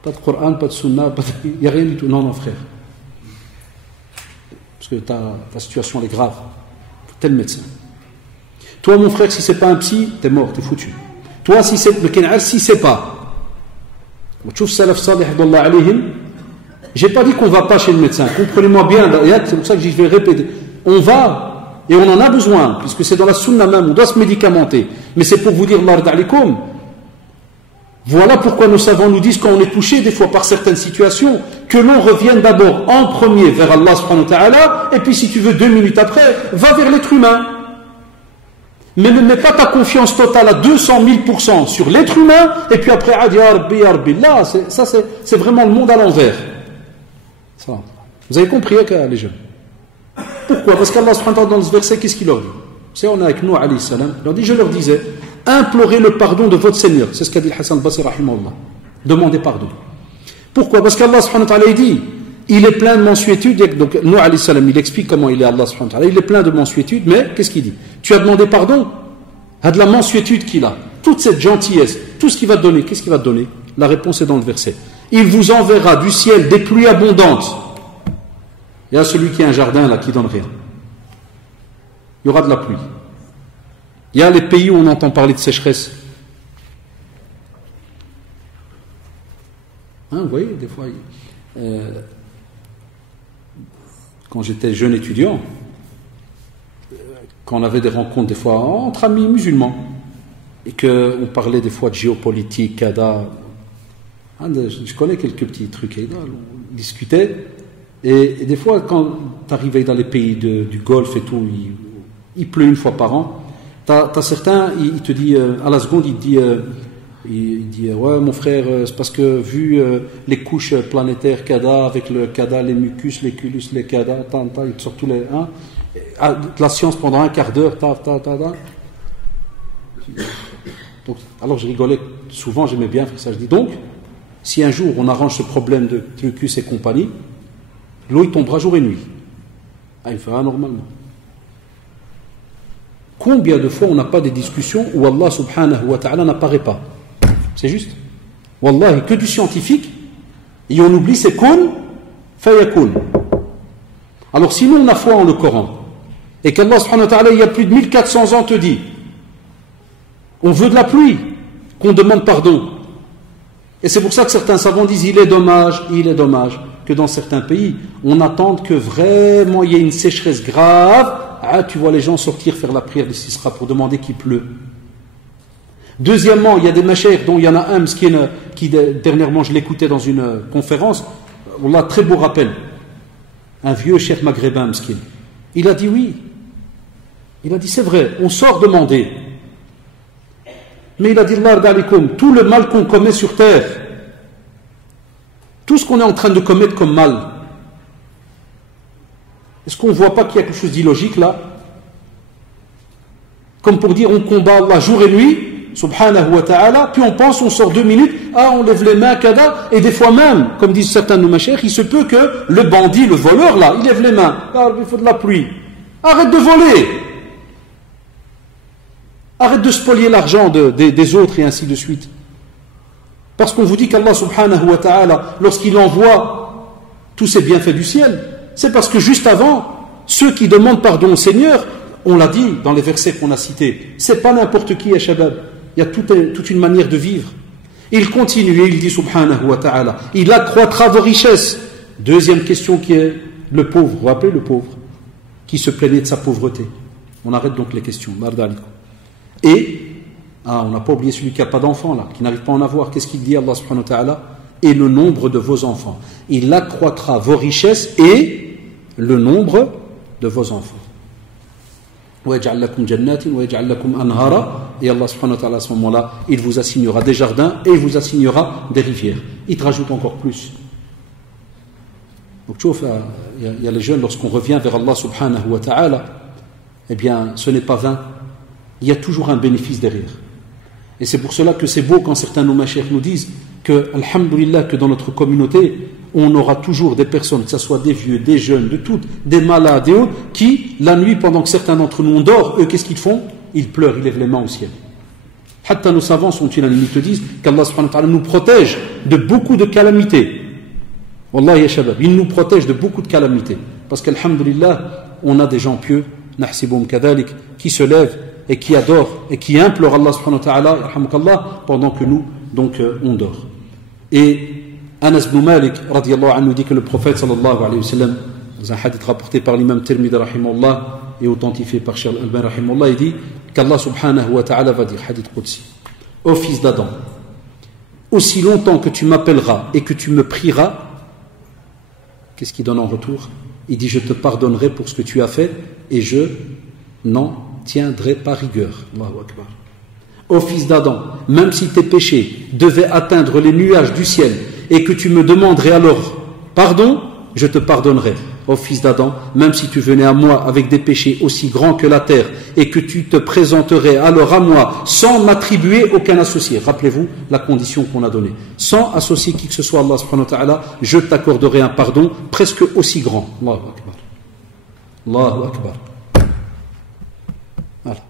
Pas de Coran, pas de Sunna, il n'y a rien du tout. Non, non, frère. Parce que ta situation elle est grave. Tel médecin. Toi, mon frère, si c'est pas un psy, t'es mort, t'es foutu. Toi, si c'est le Ken'al, si c'est pas. Tu salaf salih d'Allah alayhim. J'ai pas dit qu'on va pas chez le médecin. Comprenez-moi bien, c'est pour ça que je vais répéter. On va, et on en a besoin, puisque c'est dans la Sunna même, on doit se médicamenter. Mais c'est pour vous dire, l'ard alikum. Voilà pourquoi nos savants nous disent, quand on est touché des fois par certaines situations, que l'on revienne d'abord en premier vers Allah subhanahu wa ta'ala, et puis si tu veux 2 minutes après, va vers l'être humain. Mais ne mets pas ta confiance totale à 200 000% sur l'être humain, et puis après, ya Rabbi, ya Rabbi. Là, c'est vraiment le monde à l'envers. Ça. Vous avez compris, les jeunes? Pourquoi? Parce qu'Allah subhanahu wa ta'ala, dans ce verset, qu'est-ce qu'il leur dit? C'est on est avec nous, alayhi salam. Il leur dit, je leur disais, implorez le pardon de votre Seigneur. C'est ce qu'a dit le Hassan al-Basri rahimahullah. Demandez pardon. Pourquoi? Parce qu'Allah subhanahu wa ta'ala il dit, il est plein de mansuétude. Donc Nuh alayhi salam, il explique comment il est Allah subhanahu wa ta'ala. Il est plein de mansuétude, mais qu'est-ce qu'il dit? Tu as demandé pardon? À de la mansuétude qu'il a. Toute cette gentillesse, tout ce qu'il va te donner, qu'est-ce qu'il va te donner? La réponse est dans le verset. Il vous enverra du ciel des pluies abondantes. Il y a celui qui a un jardin là qui donne rien. Il y aura de la pluie. Il y a les pays où on entend parler de sécheresse. Vous voyez, des fois, quand j'étais jeune étudiant, quand on avait des rencontres des fois entre amis musulmans, et qu'on parlait des fois de géopolitique, kada, je connais quelques petits trucs, on discutait, et des fois, quand tu arrivais dans les pays du Golfe et tout, il pleut une fois par an. T'as certains, il te dit, à la seconde, il dit, ouais, mon frère, c'est parce que vu les couches planétaires kada, avec le kada, les mucus, les culus, les kada, il te sort tous les. La science pendant un quart d'heure, Donc, alors je rigolais souvent, j'aimais bien faire ça. Je dis donc, si un jour on arrange ce problème de mucus et compagnie, l'eau il tombera jour et nuit. Il fera normalement. Combien de fois on n'a pas des discussions où Allah subhanahu wa ta'ala n'apparaît pas? C'est juste. Wallahi, que du scientifique, et on oublie c'est kun, fayakun. Alors sinon on a foi en le Coran, et qu'Allah subhanahu wa ta'ala il y a plus de 1400 ans te dit, on veut de la pluie, qu'on demande pardon. Et c'est pour ça que certains savants disent, il est dommage que dans certains pays, on attende que vraiment il y ait une sécheresse grave, tu vois les gens sortir faire la prière d'istisqa pour demander qu'il pleut. Deuxièmement, il y a des mashayikh dont il y en a un qui dernièrement je l'écoutais dans une conférence, Wallah, très beau rappel, un vieux cheikh maghrébin mskin. Il a dit oui, il a dit c'est vrai, on sort demander, mais il a dit Allah d'alikum, tout le mal qu'on commet sur terre, tout ce qu'on est en train de commettre comme mal, est-ce qu'on ne voit pas qu'il y a quelque chose d'illogique là? Comme pour dire on combat Allah jour et nuit, subhanahu wa ta'ala, puis on pense, on sort 2 minutes, on lève les mains, kada, et des fois même, comme disent certains de nos machères, il se peut que le bandit, le voleur là, il lève les mains, il faut de la pluie. Arrête de voler, arrête de spolier l'argent des autres et ainsi de suite. Parce qu'on vous dit qu'Allah subhanahu wa ta'ala, lorsqu'il envoie tous ces bienfaits du ciel, c'est parce que juste avant, ceux qui demandent pardon au Seigneur, on l'a dit dans les versets qu'on a cités, c'est pas n'importe qui, Shabab. Il y a toute une manière de vivre. Il continue et il dit subhanahu wa ta'ala, il accroîtra vos richesses. Deuxième question qui est le pauvre, vous vous rappelez le pauvre, qui se plaignait de sa pauvreté. On arrête donc les questions. Et, on n'a pas oublié celui qui n'a pas d'enfant là, qui n'arrive pas à en avoir. Qu'est-ce qu'il dit Allah subhanahu wa ta'ala? Et le nombre de vos enfants. Il accroîtra vos richesses et le nombre de vos enfants. Et Allah subhanahu wa ta'ala à ce moment-là, il vous assignera des jardins et il vous assignera des rivières. Il te rajoute encore plus. Donc tu vois, il y a les jeunes, lorsqu'on revient vers Allah subhanahu wa ta'ala, eh bien ce n'est pas vain, il y a toujours un bénéfice derrière. Et c'est pour cela que c'est beau quand certains de nos machères nous disent que, alhamdoulilah, que dans notre communauté, on aura toujours des personnes, que ce soit des vieux, des jeunes, de toutes, des malades et autres, qui, la nuit, pendant que certains d'entre nous on dort, eux, qu'est-ce qu'ils font? Ils pleurent, ils lèvent les mains au ciel. Hatta nos savants sont unanimes, ils te disent qu'Allah subhanahu wa ta'ala nous protège de beaucoup de calamités. Wallah ya shabab, il nous protège de beaucoup de calamités. Parce qu'alhamdoulilah, on a des gens pieux, nahsiboum kadalik, qui se lèvent et qui adorent et qui implorent Allah subhanahu wa ta'ala, yarhamukallah, pendant que nous, donc, on dort. Et Anas ibn Malik, radiyallahu anhu, dit que le prophète, sallallahu alayhi wa sallam, dans un hadith rapporté par l'imam Tirmidhi, rahimahullah, et authentifié par Cheikh Al-Albani, rahimahullah, il dit qu'Allah subhanahu wa ta'ala va dire, hadith Qudsi, ô fils d'Adam, aussi longtemps que tu m'appelleras et que tu me prieras, qu'est-ce qu'il donne en retour? Il dit, je te pardonnerai pour ce que tu as fait et je n'en tiendrai pas rigueur. Allahu Akbar. Ô fils d'Adam, même si tes péchés devaient atteindre les nuages du ciel et que tu me demanderais alors pardon, je te pardonnerai. Ô fils d'Adam, même si tu venais à moi avec des péchés aussi grands que la terre et que tu te présenterais alors à moi sans m'attribuer aucun associé. Rappelez-vous la condition qu'on a donnée. Sans associer qui que ce soit à Allah subhanahu wa ta'ala, je t'accorderai un pardon presque aussi grand. Allahu Akbar. Allahu Akbar. Voilà.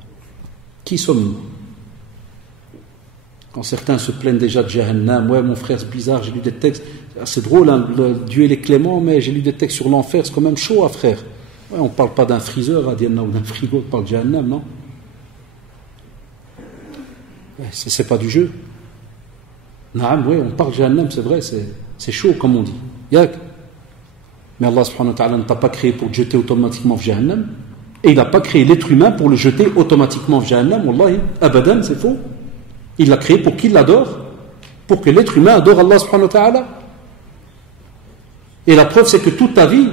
Qui sommes-nous? Quand certains se plaignent déjà de Jahannam, ouais mon frère c'est bizarre, j'ai lu des textes, c'est drôle, hein, Dieu il est clément, mais j'ai lu des textes sur l'enfer, c'est quand même chaud à frère. Ouais, on ne parle pas d'un friseur à Diana ou d'un frigo, on parle de Jahannam, non? Ouais, c'est pas du jeu. Naam, ouais, on parle de Jahannam, c'est vrai, c'est chaud comme on dit. Yak. Mais Allah subhanahu wa ta'ala ne t'a pas créé pour te jeter automatiquement в Jahannam, et il n'a pas créé l'être humain pour le jeter automatiquement в Jahannam, wallahi, abadan, c'est faux. Il l'a créé pour qu'il l'adore, pour que l'être humain adore Allah subhanahu wa ta'ala. Et la preuve c'est que toute ta vie,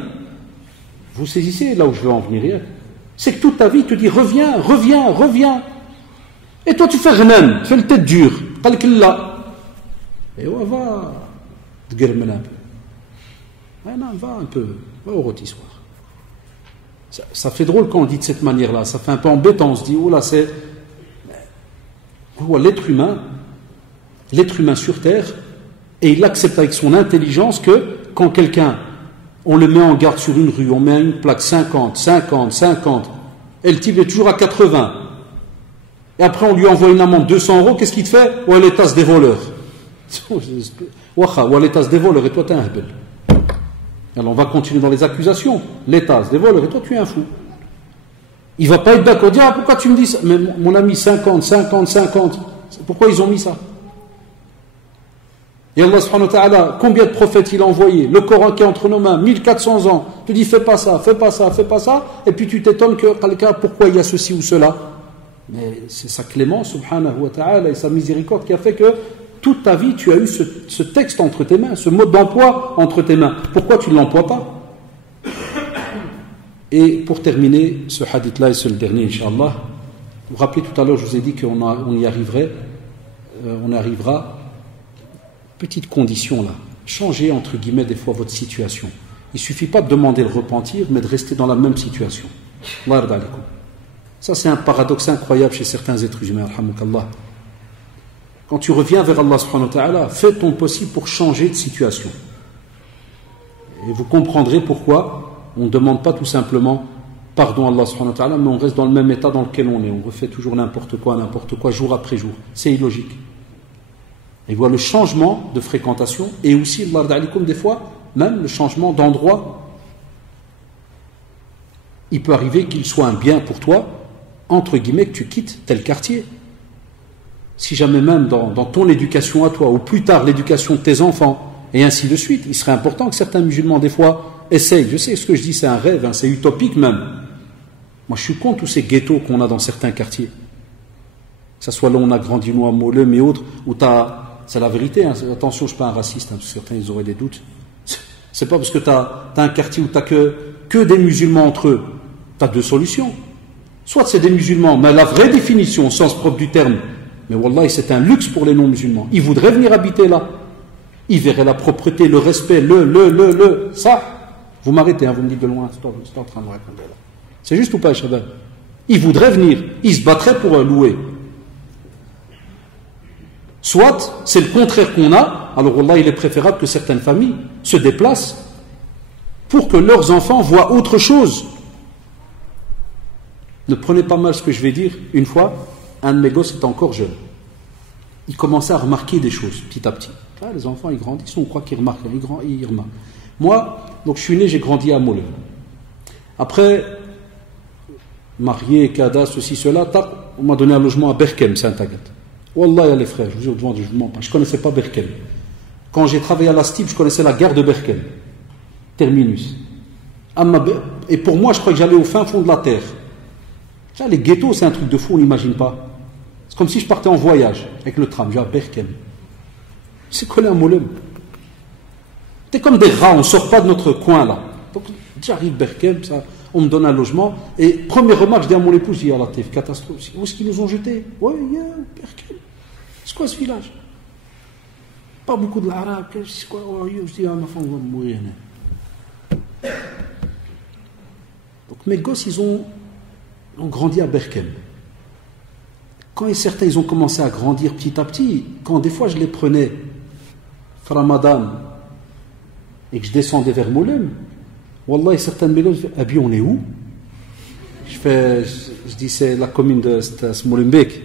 vous saisissez là où je veux en venir, c'est que toute ta vie tu dis reviens, reviens, reviens. Et toi tu fais rien, tu fais le tête dure, et on va te guermer un peu, va au rôtissoir. Ça fait drôle quand on dit de cette manière-là, ça fait un peu embêtant, on se dit oh là c'est l'être humain sur terre, et il accepte avec son intelligence que quand quelqu'un, on le met en garde sur une rue, on met une plaque 50, 50, 50, et le type est toujours à 80, et après on lui envoie une amende de 200 €, qu'est-ce qu'il te fait? Ouais, les tasses des voleurs. Ouais, les tasses des voleurs, et toi t'es un hebel. Alors on va continuer dans les accusations, les tasses des voleurs, et toi tu es un fou. Il ne va pas être d'accord, dire pourquoi tu me dis ça? Mais mon ami, 50, 50, 50, pourquoi ils ont mis ça? Et Allah subhanahu wa ta'ala, combien de prophètes il a envoyé? Le Coran qui est entre nos mains, 1400 ans. Tu dis fais pas ça, fais pas ça, fais pas ça. Et puis tu t'étonnes que quelqu'un, pourquoi il y a ceci ou cela? Mais c'est sa clémence subhanahu wa ta'ala et sa miséricorde qui a fait que toute ta vie tu as eu ce texte entre tes mains, ce mode d'emploi entre tes mains. Pourquoi tu ne l'emploies pas? Et pour terminer ce hadith-là et c'est le dernier, Inch'Allah, vous vous rappelez tout à l'heure, je vous ai dit qu'on y arriverait, on arrivera. Petite condition là, changez entre guillemets des fois votre situation. Il ne suffit pas de demander le repentir, mais de rester dans la même situation. Ça c'est un paradoxe incroyable chez certains êtres humains. Quand tu reviens vers Allah subhanahu wa ta'ala, fais ton possible pour changer de situation. Et vous comprendrez pourquoi on ne demande pas tout simplement pardon à Allah subhanahu wa ta'ala, mais on reste dans le même état dans lequel on est. On refait toujours n'importe quoi, jour après jour. C'est illogique. Et voilà le changement de fréquentation et aussi, des fois, même le changement d'endroit. Il peut arriver qu'il soit un bien pour toi, entre guillemets, que tu quittes tel quartier. Si jamais même dans ton éducation à toi, ou plus tard l'éducation de tes enfants, et ainsi de suite, il serait important que certains musulmans, des fois, essayent. Je sais ce que je dis, c'est un rêve, hein, c'est utopique même. Moi, je suis contre tous ces ghettos qu'on a dans certains quartiers. Que ce soit là où on a grandi, nous, à Mollem et autres, où tu as... C'est la vérité, hein. Attention, je ne suis pas un raciste, hein, parce que certains ils auraient des doutes. C'est pas parce que tu as un quartier où tu n'as que des musulmans entre eux. Tu as deux solutions. Soit c'est des musulmans, mais la vraie définition au sens propre du terme, mais wallah, c'est un luxe pour les non-musulmans. Ils voudraient venir habiter là. Ils verraient la propreté, le respect, ça. Vous m'arrêtez, hein, vous me dites de loin, c'est en train de raconter là. C'est juste ou pas, Shabab? Ils voudraient venir, ils se battraient pour louer. Soit, c'est le contraire qu'on a, alors Allah, il est préférable que certaines familles se déplacent pour que leurs enfants voient autre chose. Ne prenez pas mal ce que je vais dire. Une fois, un de mes gosses était encore jeune. Il commençait à remarquer des choses, petit à petit. Là, les enfants, ils grandissent, on croit qu'ils remarquent, ils remarquent. Moi, donc je suis né, j'ai grandi à Mollem. Après, marié, Kada, ceci, cela, on m'a donné un logement à Berkem, Saint-Agathe. Wallah, les frères, je vous jure devant Dieu, je ne mens pas. Je ne connaissais pas Berkem. Quand j'ai travaillé à la STIB, je connaissais la gare de Berkem. Terminus. Et pour moi, je crois que j'allais au fin fond de la terre. Là, les ghettos, c'est un truc de fou, on n'imagine pas. C'est comme si je partais en voyage avec le tram, j'ai à Berkem. C'est collé à Mollem. C'est comme des rats, on ne sort pas de notre coin là. Donc, j'arrive Berkem, ça, on me donne un logement. Et première remarque, je dis à mon épouse, je dis, ah la TF, catastrophe. Où est-ce qu'ils nous ont jetés? Oui, il y a Berkem. C'est quoi ce village? Pas beaucoup de l'arabe. C'est quoi? Je dis, ah ma femme va mourir. Donc mes gosses, ils ont grandi à Berkem. Quand certains ils ont commencé à grandir petit à petit, quand des fois je les prenais Ramadan et que je descendais vers Mollem, wallah, certains de mes gosses disaient, ah bien on est où? Je dis c'est la commune de Molenbeek.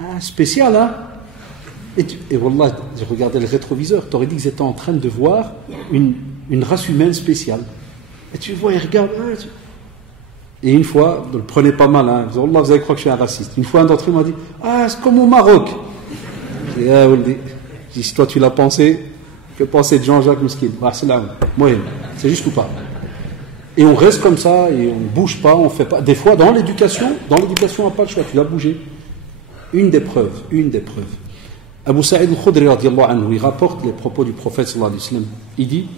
Ah, spécial, hein? Et wallah, je regardais le rétroviseur, tu aurais dit qu'ils étaient en train de voir une race humaine spéciale. Et tu vois, ils regardent. Et une fois, ne le prenez pas mal, hein, vous allez croire que je suis un raciste. Une fois, un d'entre eux m'a dit, ah, c'est comme au Maroc. J'ai dit, ah, je dis, si toi tu l'as pensé, que penser de Jean-Jacques Mouskin? Ah, c'est là, moi, c'est juste ou pas. Et on reste comme ça, et on ne bouge pas, on ne fait pas. Des fois, dans l'éducation, on n'a pas le choix, tu dois bouger. Une des preuves. Abu Sa'id al-Khudri, il rapporte les propos du prophète sallallahu alayhi wa sallam. Il dit,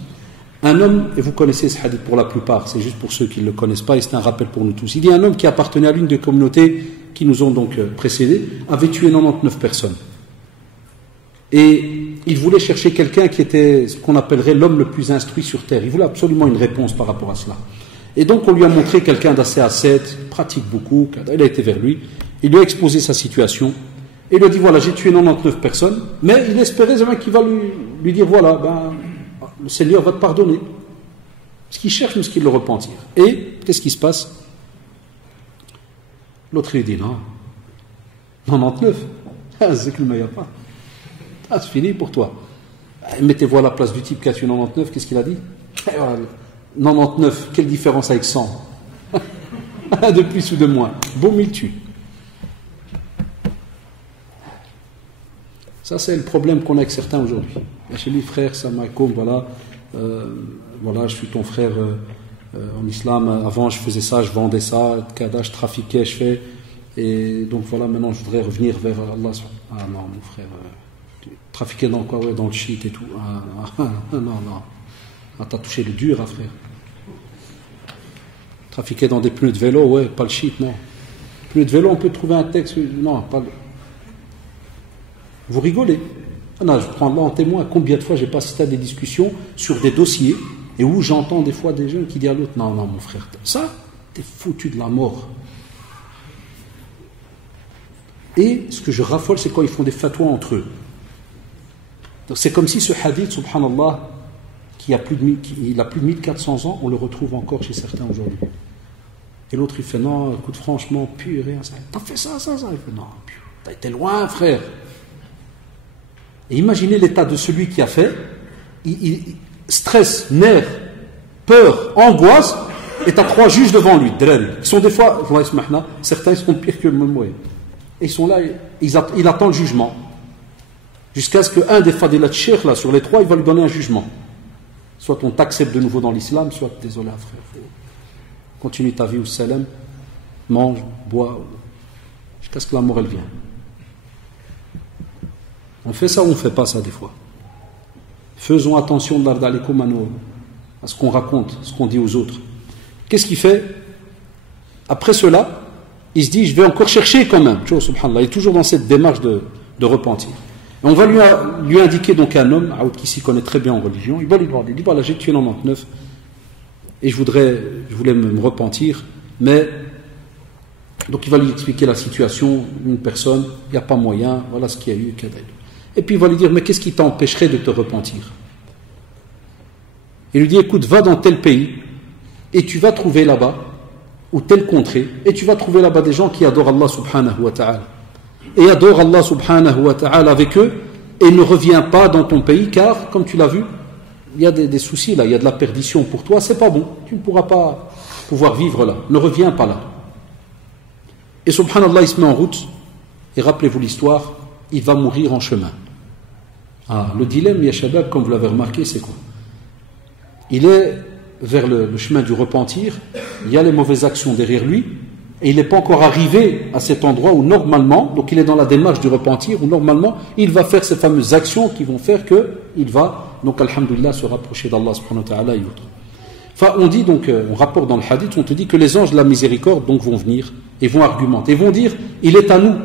un homme, et vous connaissez ce hadith pour la plupart, c'est juste pour ceux qui ne le connaissent pas, et c'est un rappel pour nous tous. Il dit, un homme qui appartenait à l'une des communautés qui nous ont donc précédés, avait tué 99 personnes. Et il voulait chercher quelqu'un qui était ce qu'on appellerait l'homme le plus instruit sur terre. Il voulait absolument une réponse par rapport à cela. Et donc on lui a montré quelqu'un d'assez ascète, pratique beaucoup, il a été vers lui, il lui a exposé sa situation, et il lui a dit, voilà, j'ai tué 99 personnes, mais il espérait qu'il va lui dire, voilà, le Seigneur va te pardonner. Parce qu'il cherche ce qu'il le repentir. Et qu'est-ce qui se passe? L'autre il dit, non, 99, c'est qu'il ne y a pas. Ah, c'est fini pour toi. Mettez-vous à la place du type qui a tué 99, qu'est-ce qu'il a dit? 99, quelle différence avec 100? De plus ou de moins. Bon, il tue. Ça, c'est le problème qu'on a avec certains aujourd'hui. Chez lui, frère, Samakoum, voilà, voilà, je suis ton frère en islam. Avant, je faisais ça, je vendais ça, je trafiquais, je fais. Et donc voilà, maintenant, je voudrais revenir vers Allah. Ah non, mon frère, trafiquer dans quoi? Ouais, dans le shit et tout. Non, non. Ah, t'as touché le dur, hein, frère. Trafiquer dans des pneus de vélo, ouais, pas le shit, non. Pneus de vélo, on peut trouver un texte. Non, pas le. Vous rigolez. Ah non, je prends là en témoin combien de fois j'ai pas assisté à des discussions sur des dossiers et où j'entends des fois des jeunes qui disent à l'autre, non, non, mon frère, ça, t'es foutu de la mort. Et ce que je raffole, c'est quand ils font des fatwas entre eux. Donc c'est comme si ce hadith, subhanallah, il a plus de 1400 ans, on le retrouve encore chez certains aujourd'hui. Et l'autre il fait, non, écoute, franchement, purée, t'as fait ça. Il fait, non, t'as été loin, frère. Et imaginez l'état de celui qui a fait, stress, nerfs, peur, angoisse, et t'as 3 juges devant lui, qui sont des fois, certains ils sont pires que le Momoé. Et ils sont là, il attend le jugement. Jusqu'à ce qu'un des fadilat cheikh, là, sur les 3, il va lui donner un jugement. Soit on t'accepte de nouveau dans l'islam, soit désolé, frère, continue ta vie au salam, mange, bois, jusqu'à ce que la mort elle vienne. On fait ça ou on ne fait pas ça des fois? Faisons attention à ce qu'on raconte, ce qu'on dit aux autres. Qu'est-ce qu'il fait? Après cela, il se dit, je vais encore chercher quand même. Subhanallah, il est toujours dans cette démarche de repentir. Et on va lui indiquer donc un homme, qui s'y connaît très bien en religion, il va lui demander, il dit, voilà, j'ai tué 99 et je voulais me repentir, mais donc il va lui expliquer la situation, une personne, il n'y a pas moyen, voilà ce qu'il y a eu, et puis il va lui dire, mais qu'est-ce qui t'empêcherait de te repentir? Il lui dit, écoute, va dans tel pays et tu vas trouver là-bas, ou telle contrée, et tu vas trouver là-bas des gens qui adorent Allah subhanahu wa ta'ala. Et adore Allah subhanahu wa ta'ala avec eux, et ne reviens pas dans ton pays, car, comme tu l'as vu, il y a des soucis là, il y a de la perdition pour toi, c'est pas bon, tu ne pourras pas pouvoir vivre là, ne reviens pas là. Et subhanallah, il se met en route, et rappelez-vous l'histoire, il va mourir en chemin. Ah, le dilemme, ya shabab, comme vous l'avez remarqué, c'est quoi? Il est vers le chemin du repentir, il y a les mauvaises actions derrière lui, et il n'est pas encore arrivé à cet endroit où normalement, donc il est dans la démarche du repentir, où normalement il va faire ces fameuses actions qui vont faire qu'il va, donc alhamdulillah, se rapprocher d'Allah subhanahu wa ta'ala et autres. Enfin, on dit donc, on rapporte dans le hadith, on te dit que les anges de la miséricorde donc vont venir et vont argumenter, et vont dire, il est à nous,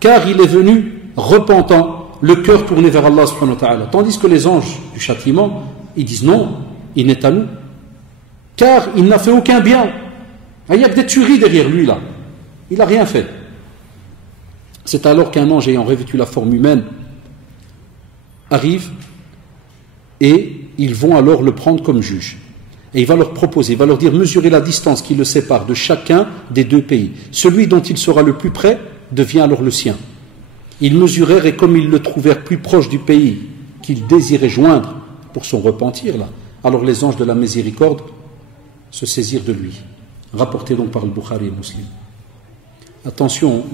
car il est venu repentant, le cœur tourné vers Allah subhanahu wa ta'ala. Tandis que les anges du châtiment, ils disent non, il n'est à nous, car il n'a fait aucun bien. Il n'y a que des tueries derrière lui là. Il n'a rien fait. C'est alors qu'un ange ayant revêtu la forme humaine arrive et ils vont alors le prendre comme juge. Et il va leur proposer, il va leur dire, mesurez la distance qui le sépare de chacun des 2 pays. Celui dont il sera le plus près devient alors le sien. Ils mesurèrent et comme ils le trouvèrent plus proche du pays qu'ils désiraient joindre pour son repentir là, alors les anges de la miséricorde se saisirent de lui. Rapporté donc par le Bukhari et Muslim. Attention,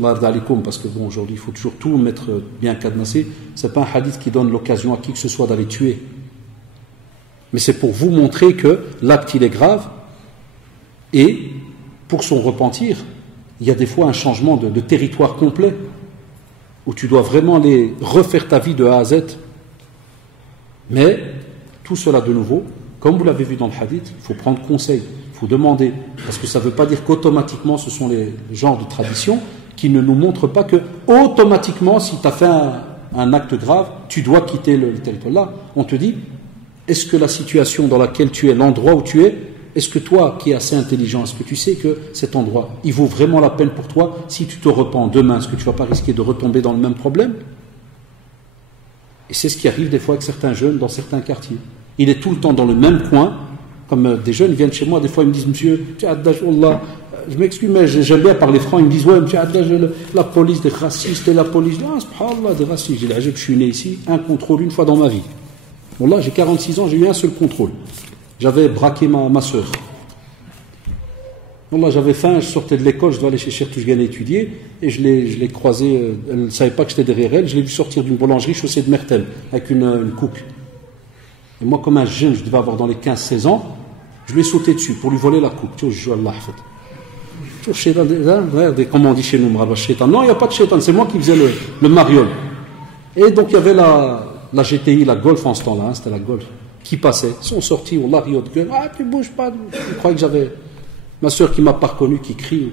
parce que bon, aujourd'hui il faut toujours tout mettre bien cadenassé. Ce n'est pas un hadith qui donne l'occasion à qui que ce soit d'aller tuer. Mais c'est pour vous montrer que l'acte il est grave et pour son repentir, il y a des fois un changement de territoire complet où tu dois vraiment aller refaire ta vie de A à Z. Mais tout cela de nouveau, comme vous l'avez vu dans le hadith, il faut prendre conseil. Il faut demander, parce que ça ne veut pas dire qu'automatiquement ce sont les genres de traditions qui ne nous montrent pas que automatiquement si tu as fait un acte grave, tu dois quitter le territoire. Là, on te dit, est-ce que la situation dans laquelle tu es, l'endroit où tu es, est-ce que toi qui es assez intelligent, est-ce que tu sais que cet endroit, il vaut vraiment la peine pour toi? Si tu te repens demain, est-ce que tu ne vas pas risquer de retomber dans le même problème? Et c'est ce qui arrive des fois avec certains jeunes dans certains quartiers. Il est tout le temps dans le même coin. Comme des jeunes viennent chez moi, des fois ils me disent, monsieur, je m'excuse, mais j'aime bien parler franc, ils me disent, ouais, monsieur Addaj, la police des racistes et la police, subhanallah, des racistes. J'ai dit, je suis né ici, un contrôle une fois dans ma vie. Bon là, j'ai 46 ans, j'ai eu un seul contrôle. J'avais braqué ma soeur. Wallah, j'avais faim, je sortais de l'école, je dois aller chez Cheikh Toujgane étudier, et je l'ai croisé, elle ne savait pas que j'étais derrière elle, je l'ai vu sortir d'une boulangerie chaussée de Mertel, avec une coupe. Et moi, comme un jeune, je devais avoir dans les 15-16 ans, je lui ai sauté dessus pour lui voler la coupe. Tu vois, je joue Allah. Tu vois, comment on dit chez nous, shaitan. Non, il n'y a pas de shaitan, c'est moi qui faisais le mariole. Et donc, il y avait la GTI, la Golf en ce temps-là, hein, c'était la Golf, qui passait. Ils sont sortis, Wallah, rio de gueule. Ah, tu bouges pas. Je croyais que j'avais ma soeur qui m'a pas reconnu, qui crie.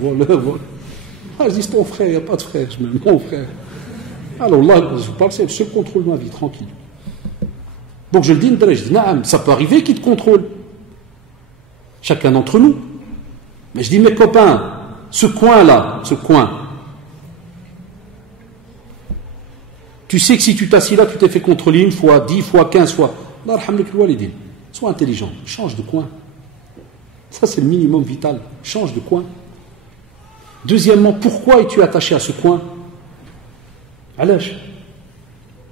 Voleur. Ah, je dis, c'est ton frère, il n'y a pas de frère. Je me mon frère. Alors là, je vous parle, c'est le seul contrôle de ma vie, tranquille. Donc je le dis, je dis, ça peut arriver qu'il te contrôle. Chacun d'entre nous. Mais je dis, mes copains, ce coin-là, tu sais que si tu t'assis là, tu t'es fait contrôler 1 fois, 10 fois, 15 fois. Sois intelligent, change de coin. Ça, c'est le minimum vital. Change de coin. Deuxièmement, pourquoi es-tu attaché à ce coin? Alèche.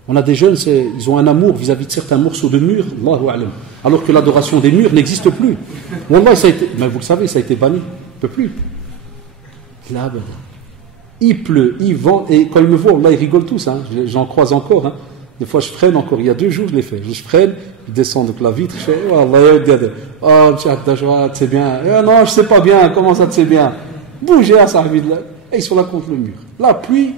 On a des jeunes, ils ont un amour vis-à-vis de certains morceaux de murs, Allahu a'lam. Alors que l'adoration des murs n'existe plus. Wallah, mais vous le savez, ça a été banni. On ne peut plus. Là, il pleut, il vent, et quand ils me voient, là, ils rigolent tous. Hein. J'en croise encore. Hein. Des fois, je freine encore. Il y a 2 jours, je l'ai fait. Je freine, je descends donc la vitre, je fais oh, c'est bien. Non, je ne sais pas bien. Comment ça, c'est bien? Bougez à ça, et ils sont là contre le mur. La pluie.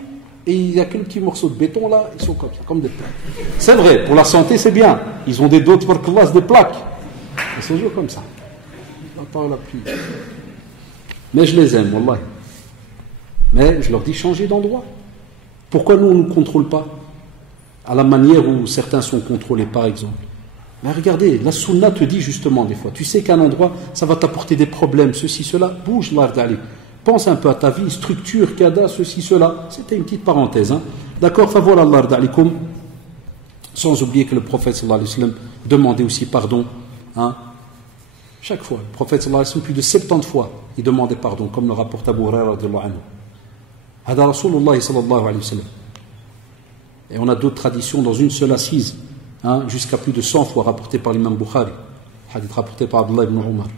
Et il n'y a qu'un petit morceau de béton là, ils sont comme ça, comme des plaques. C'est vrai, pour la santé c'est bien. Ils ont des d'autres classes de plaques. Ils sont toujours comme ça. La pluie. Mais je les aime, wallah. Mais je leur dis changer d'endroit. Pourquoi nous on ne nous contrôle pas? À la manière où certains sont contrôlés, par exemple. Mais regardez, la sunna te dit justement des fois, tu sais qu'un endroit, ça va t'apporter des problèmes, ceci, cela, bouge l'ardali. Pense un peu à ta vie, structure, kada, ceci, cela. C'était une petite parenthèse. Hein. D'accord, favor Allah d'alikum. Sans oublier que le prophète sallallahu alayhi wa sallam demandait aussi pardon. Hein. Chaque fois. Le prophète sallallahu alayhi wa sallam, plus de 70 fois, il demandait pardon, comme le rapporte Abu Huraira radhiyallahu anhu. Hada Rasulullah sallallahu alayhi wa sallam. Et on a d'autres traditions dans une seule assise, hein, jusqu'à plus de 100 fois rapportées par l'imam Bukhari. Hadith rapporté par Abdullah ibn Umar.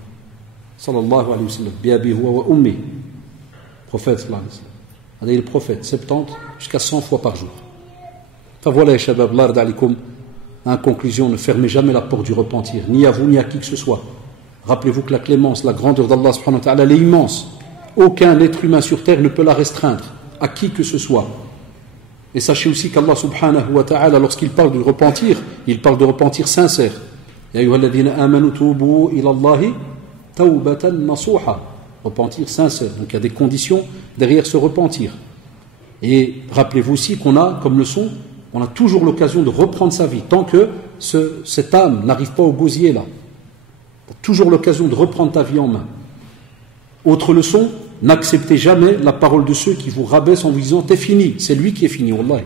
Sallallahu alayhi wa sallam. Biabi huwa wa ummi. Prophète, le prophète, 70 jusqu'à 100 fois par jour. Enfin voilà, les shabab, l'ard alikum. En conclusion, ne fermez jamais la porte du repentir, ni à vous, ni à qui que ce soit. Rappelez-vous que la clémence, la grandeur d'Allah subhanahu wa ta'ala, elle est immense. Aucun être humain sur terre ne peut la restreindre, à qui que ce soit. Et sachez aussi qu'Allah subhanahu wa ta'ala, lorsqu'il parle de repentir, il parle de repentir sincère. Ya ayyuhalladhina amanu tubu ila Allahi tawbatan nasuha. Repentir sincère. Donc il y a des conditions derrière ce repentir. Et rappelez-vous aussi qu'on a, comme leçon, on a toujours l'occasion de reprendre sa vie, tant que cette âme n'arrive pas au gosier là. Tu as toujours l'occasion de reprendre ta vie en main. Autre leçon, n'acceptez jamais la parole de ceux qui vous rabaissent en vous disant t'es fini, c'est lui qui est fini, wallah.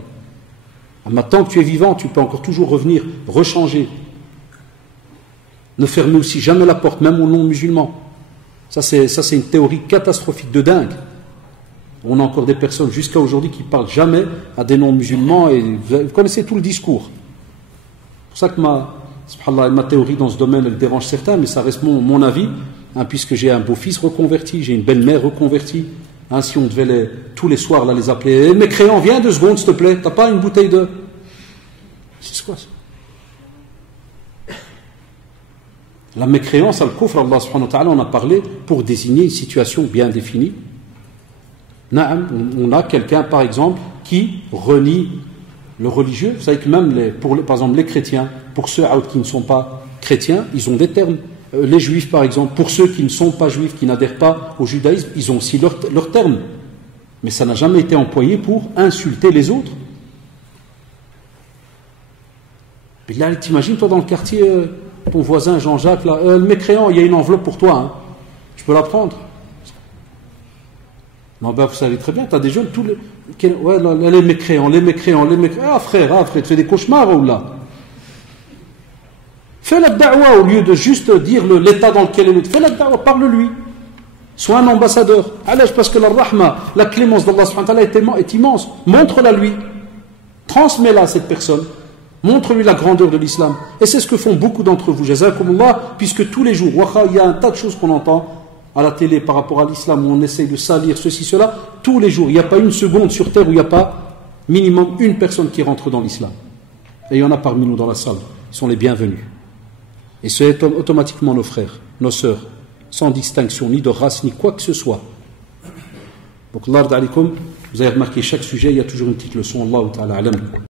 Mais tant que tu es vivant, tu peux encore toujours revenir, rechanger. Ne fermez aussi jamais la porte, même aux non-musulmans. Ça, c'est une théorie catastrophique de dingue. On a encore des personnes jusqu'à aujourd'hui qui ne parlent jamais à des non-musulmans et vous connaissez tout le discours. C'est pour ça que ma théorie dans ce domaine, elle dérange certains, mais ça reste mon avis, hein, puisque j'ai un beau-fils reconverti, j'ai une belle-mère reconvertie. Hein, si on devait tous les soirs là, les appeler, hey, mécréant, viens 2 secondes s'il te plaît, t'as pas une bouteille de... C'est quoi ça? La mécréance, al-kufr, Allah subhanahu wa ta'ala en a parlé pour désigner une situation bien définie. On a quelqu'un, par exemple, qui renie le religieux. Vous savez que même, par exemple, les chrétiens, pour ceux qui ne sont pas chrétiens, ils ont des termes. Les juifs, par exemple, pour ceux qui ne sont pas juifs, qui n'adhèrent pas au judaïsme, ils ont aussi leurs termes. Mais ça n'a jamais été employé pour insulter les autres. Mais là, t'imagines, toi, dans le quartier... ton voisin Jean-Jacques, là, le mécréant, il y a une enveloppe pour toi, hein. Tu peux la prendre. Non, ben, vous savez très bien, tu as des jeunes, ouais, là, les mécréants. Ah frère, tu fais des cauchemars ou là. Fais la da'wa au lieu de juste dire l'état dans lequel il est. Fais la da'wa, parle-lui. Sois un ambassadeur. Allez, parce que la rahma, la clémence d'Allah subhanahu wa ta'ala est immense. Montre-la lui. Transmets-la à cette personne. Montre-lui la grandeur de l'islam. Et c'est ce que font beaucoup d'entre vous. Jazakumullah, puisque tous les jours, il y a un tas de choses qu'on entend. à la télé par rapport à l'islam, où on essaye de salir ceci, cela, tous les jours. Il n'y a pas une seconde sur terre où il n'y a pas minimum une personne qui rentre dans l'islam. Et il y en a parmi nous dans la salle. Ils sont les bienvenus. Et c'est automatiquement nos frères, nos sœurs, sans distinction ni de race, ni quoi que ce soit. Donc, Allah, vous avez remarqué, chaque sujet, il y a toujours une petite leçon. Allah ta'ala alam.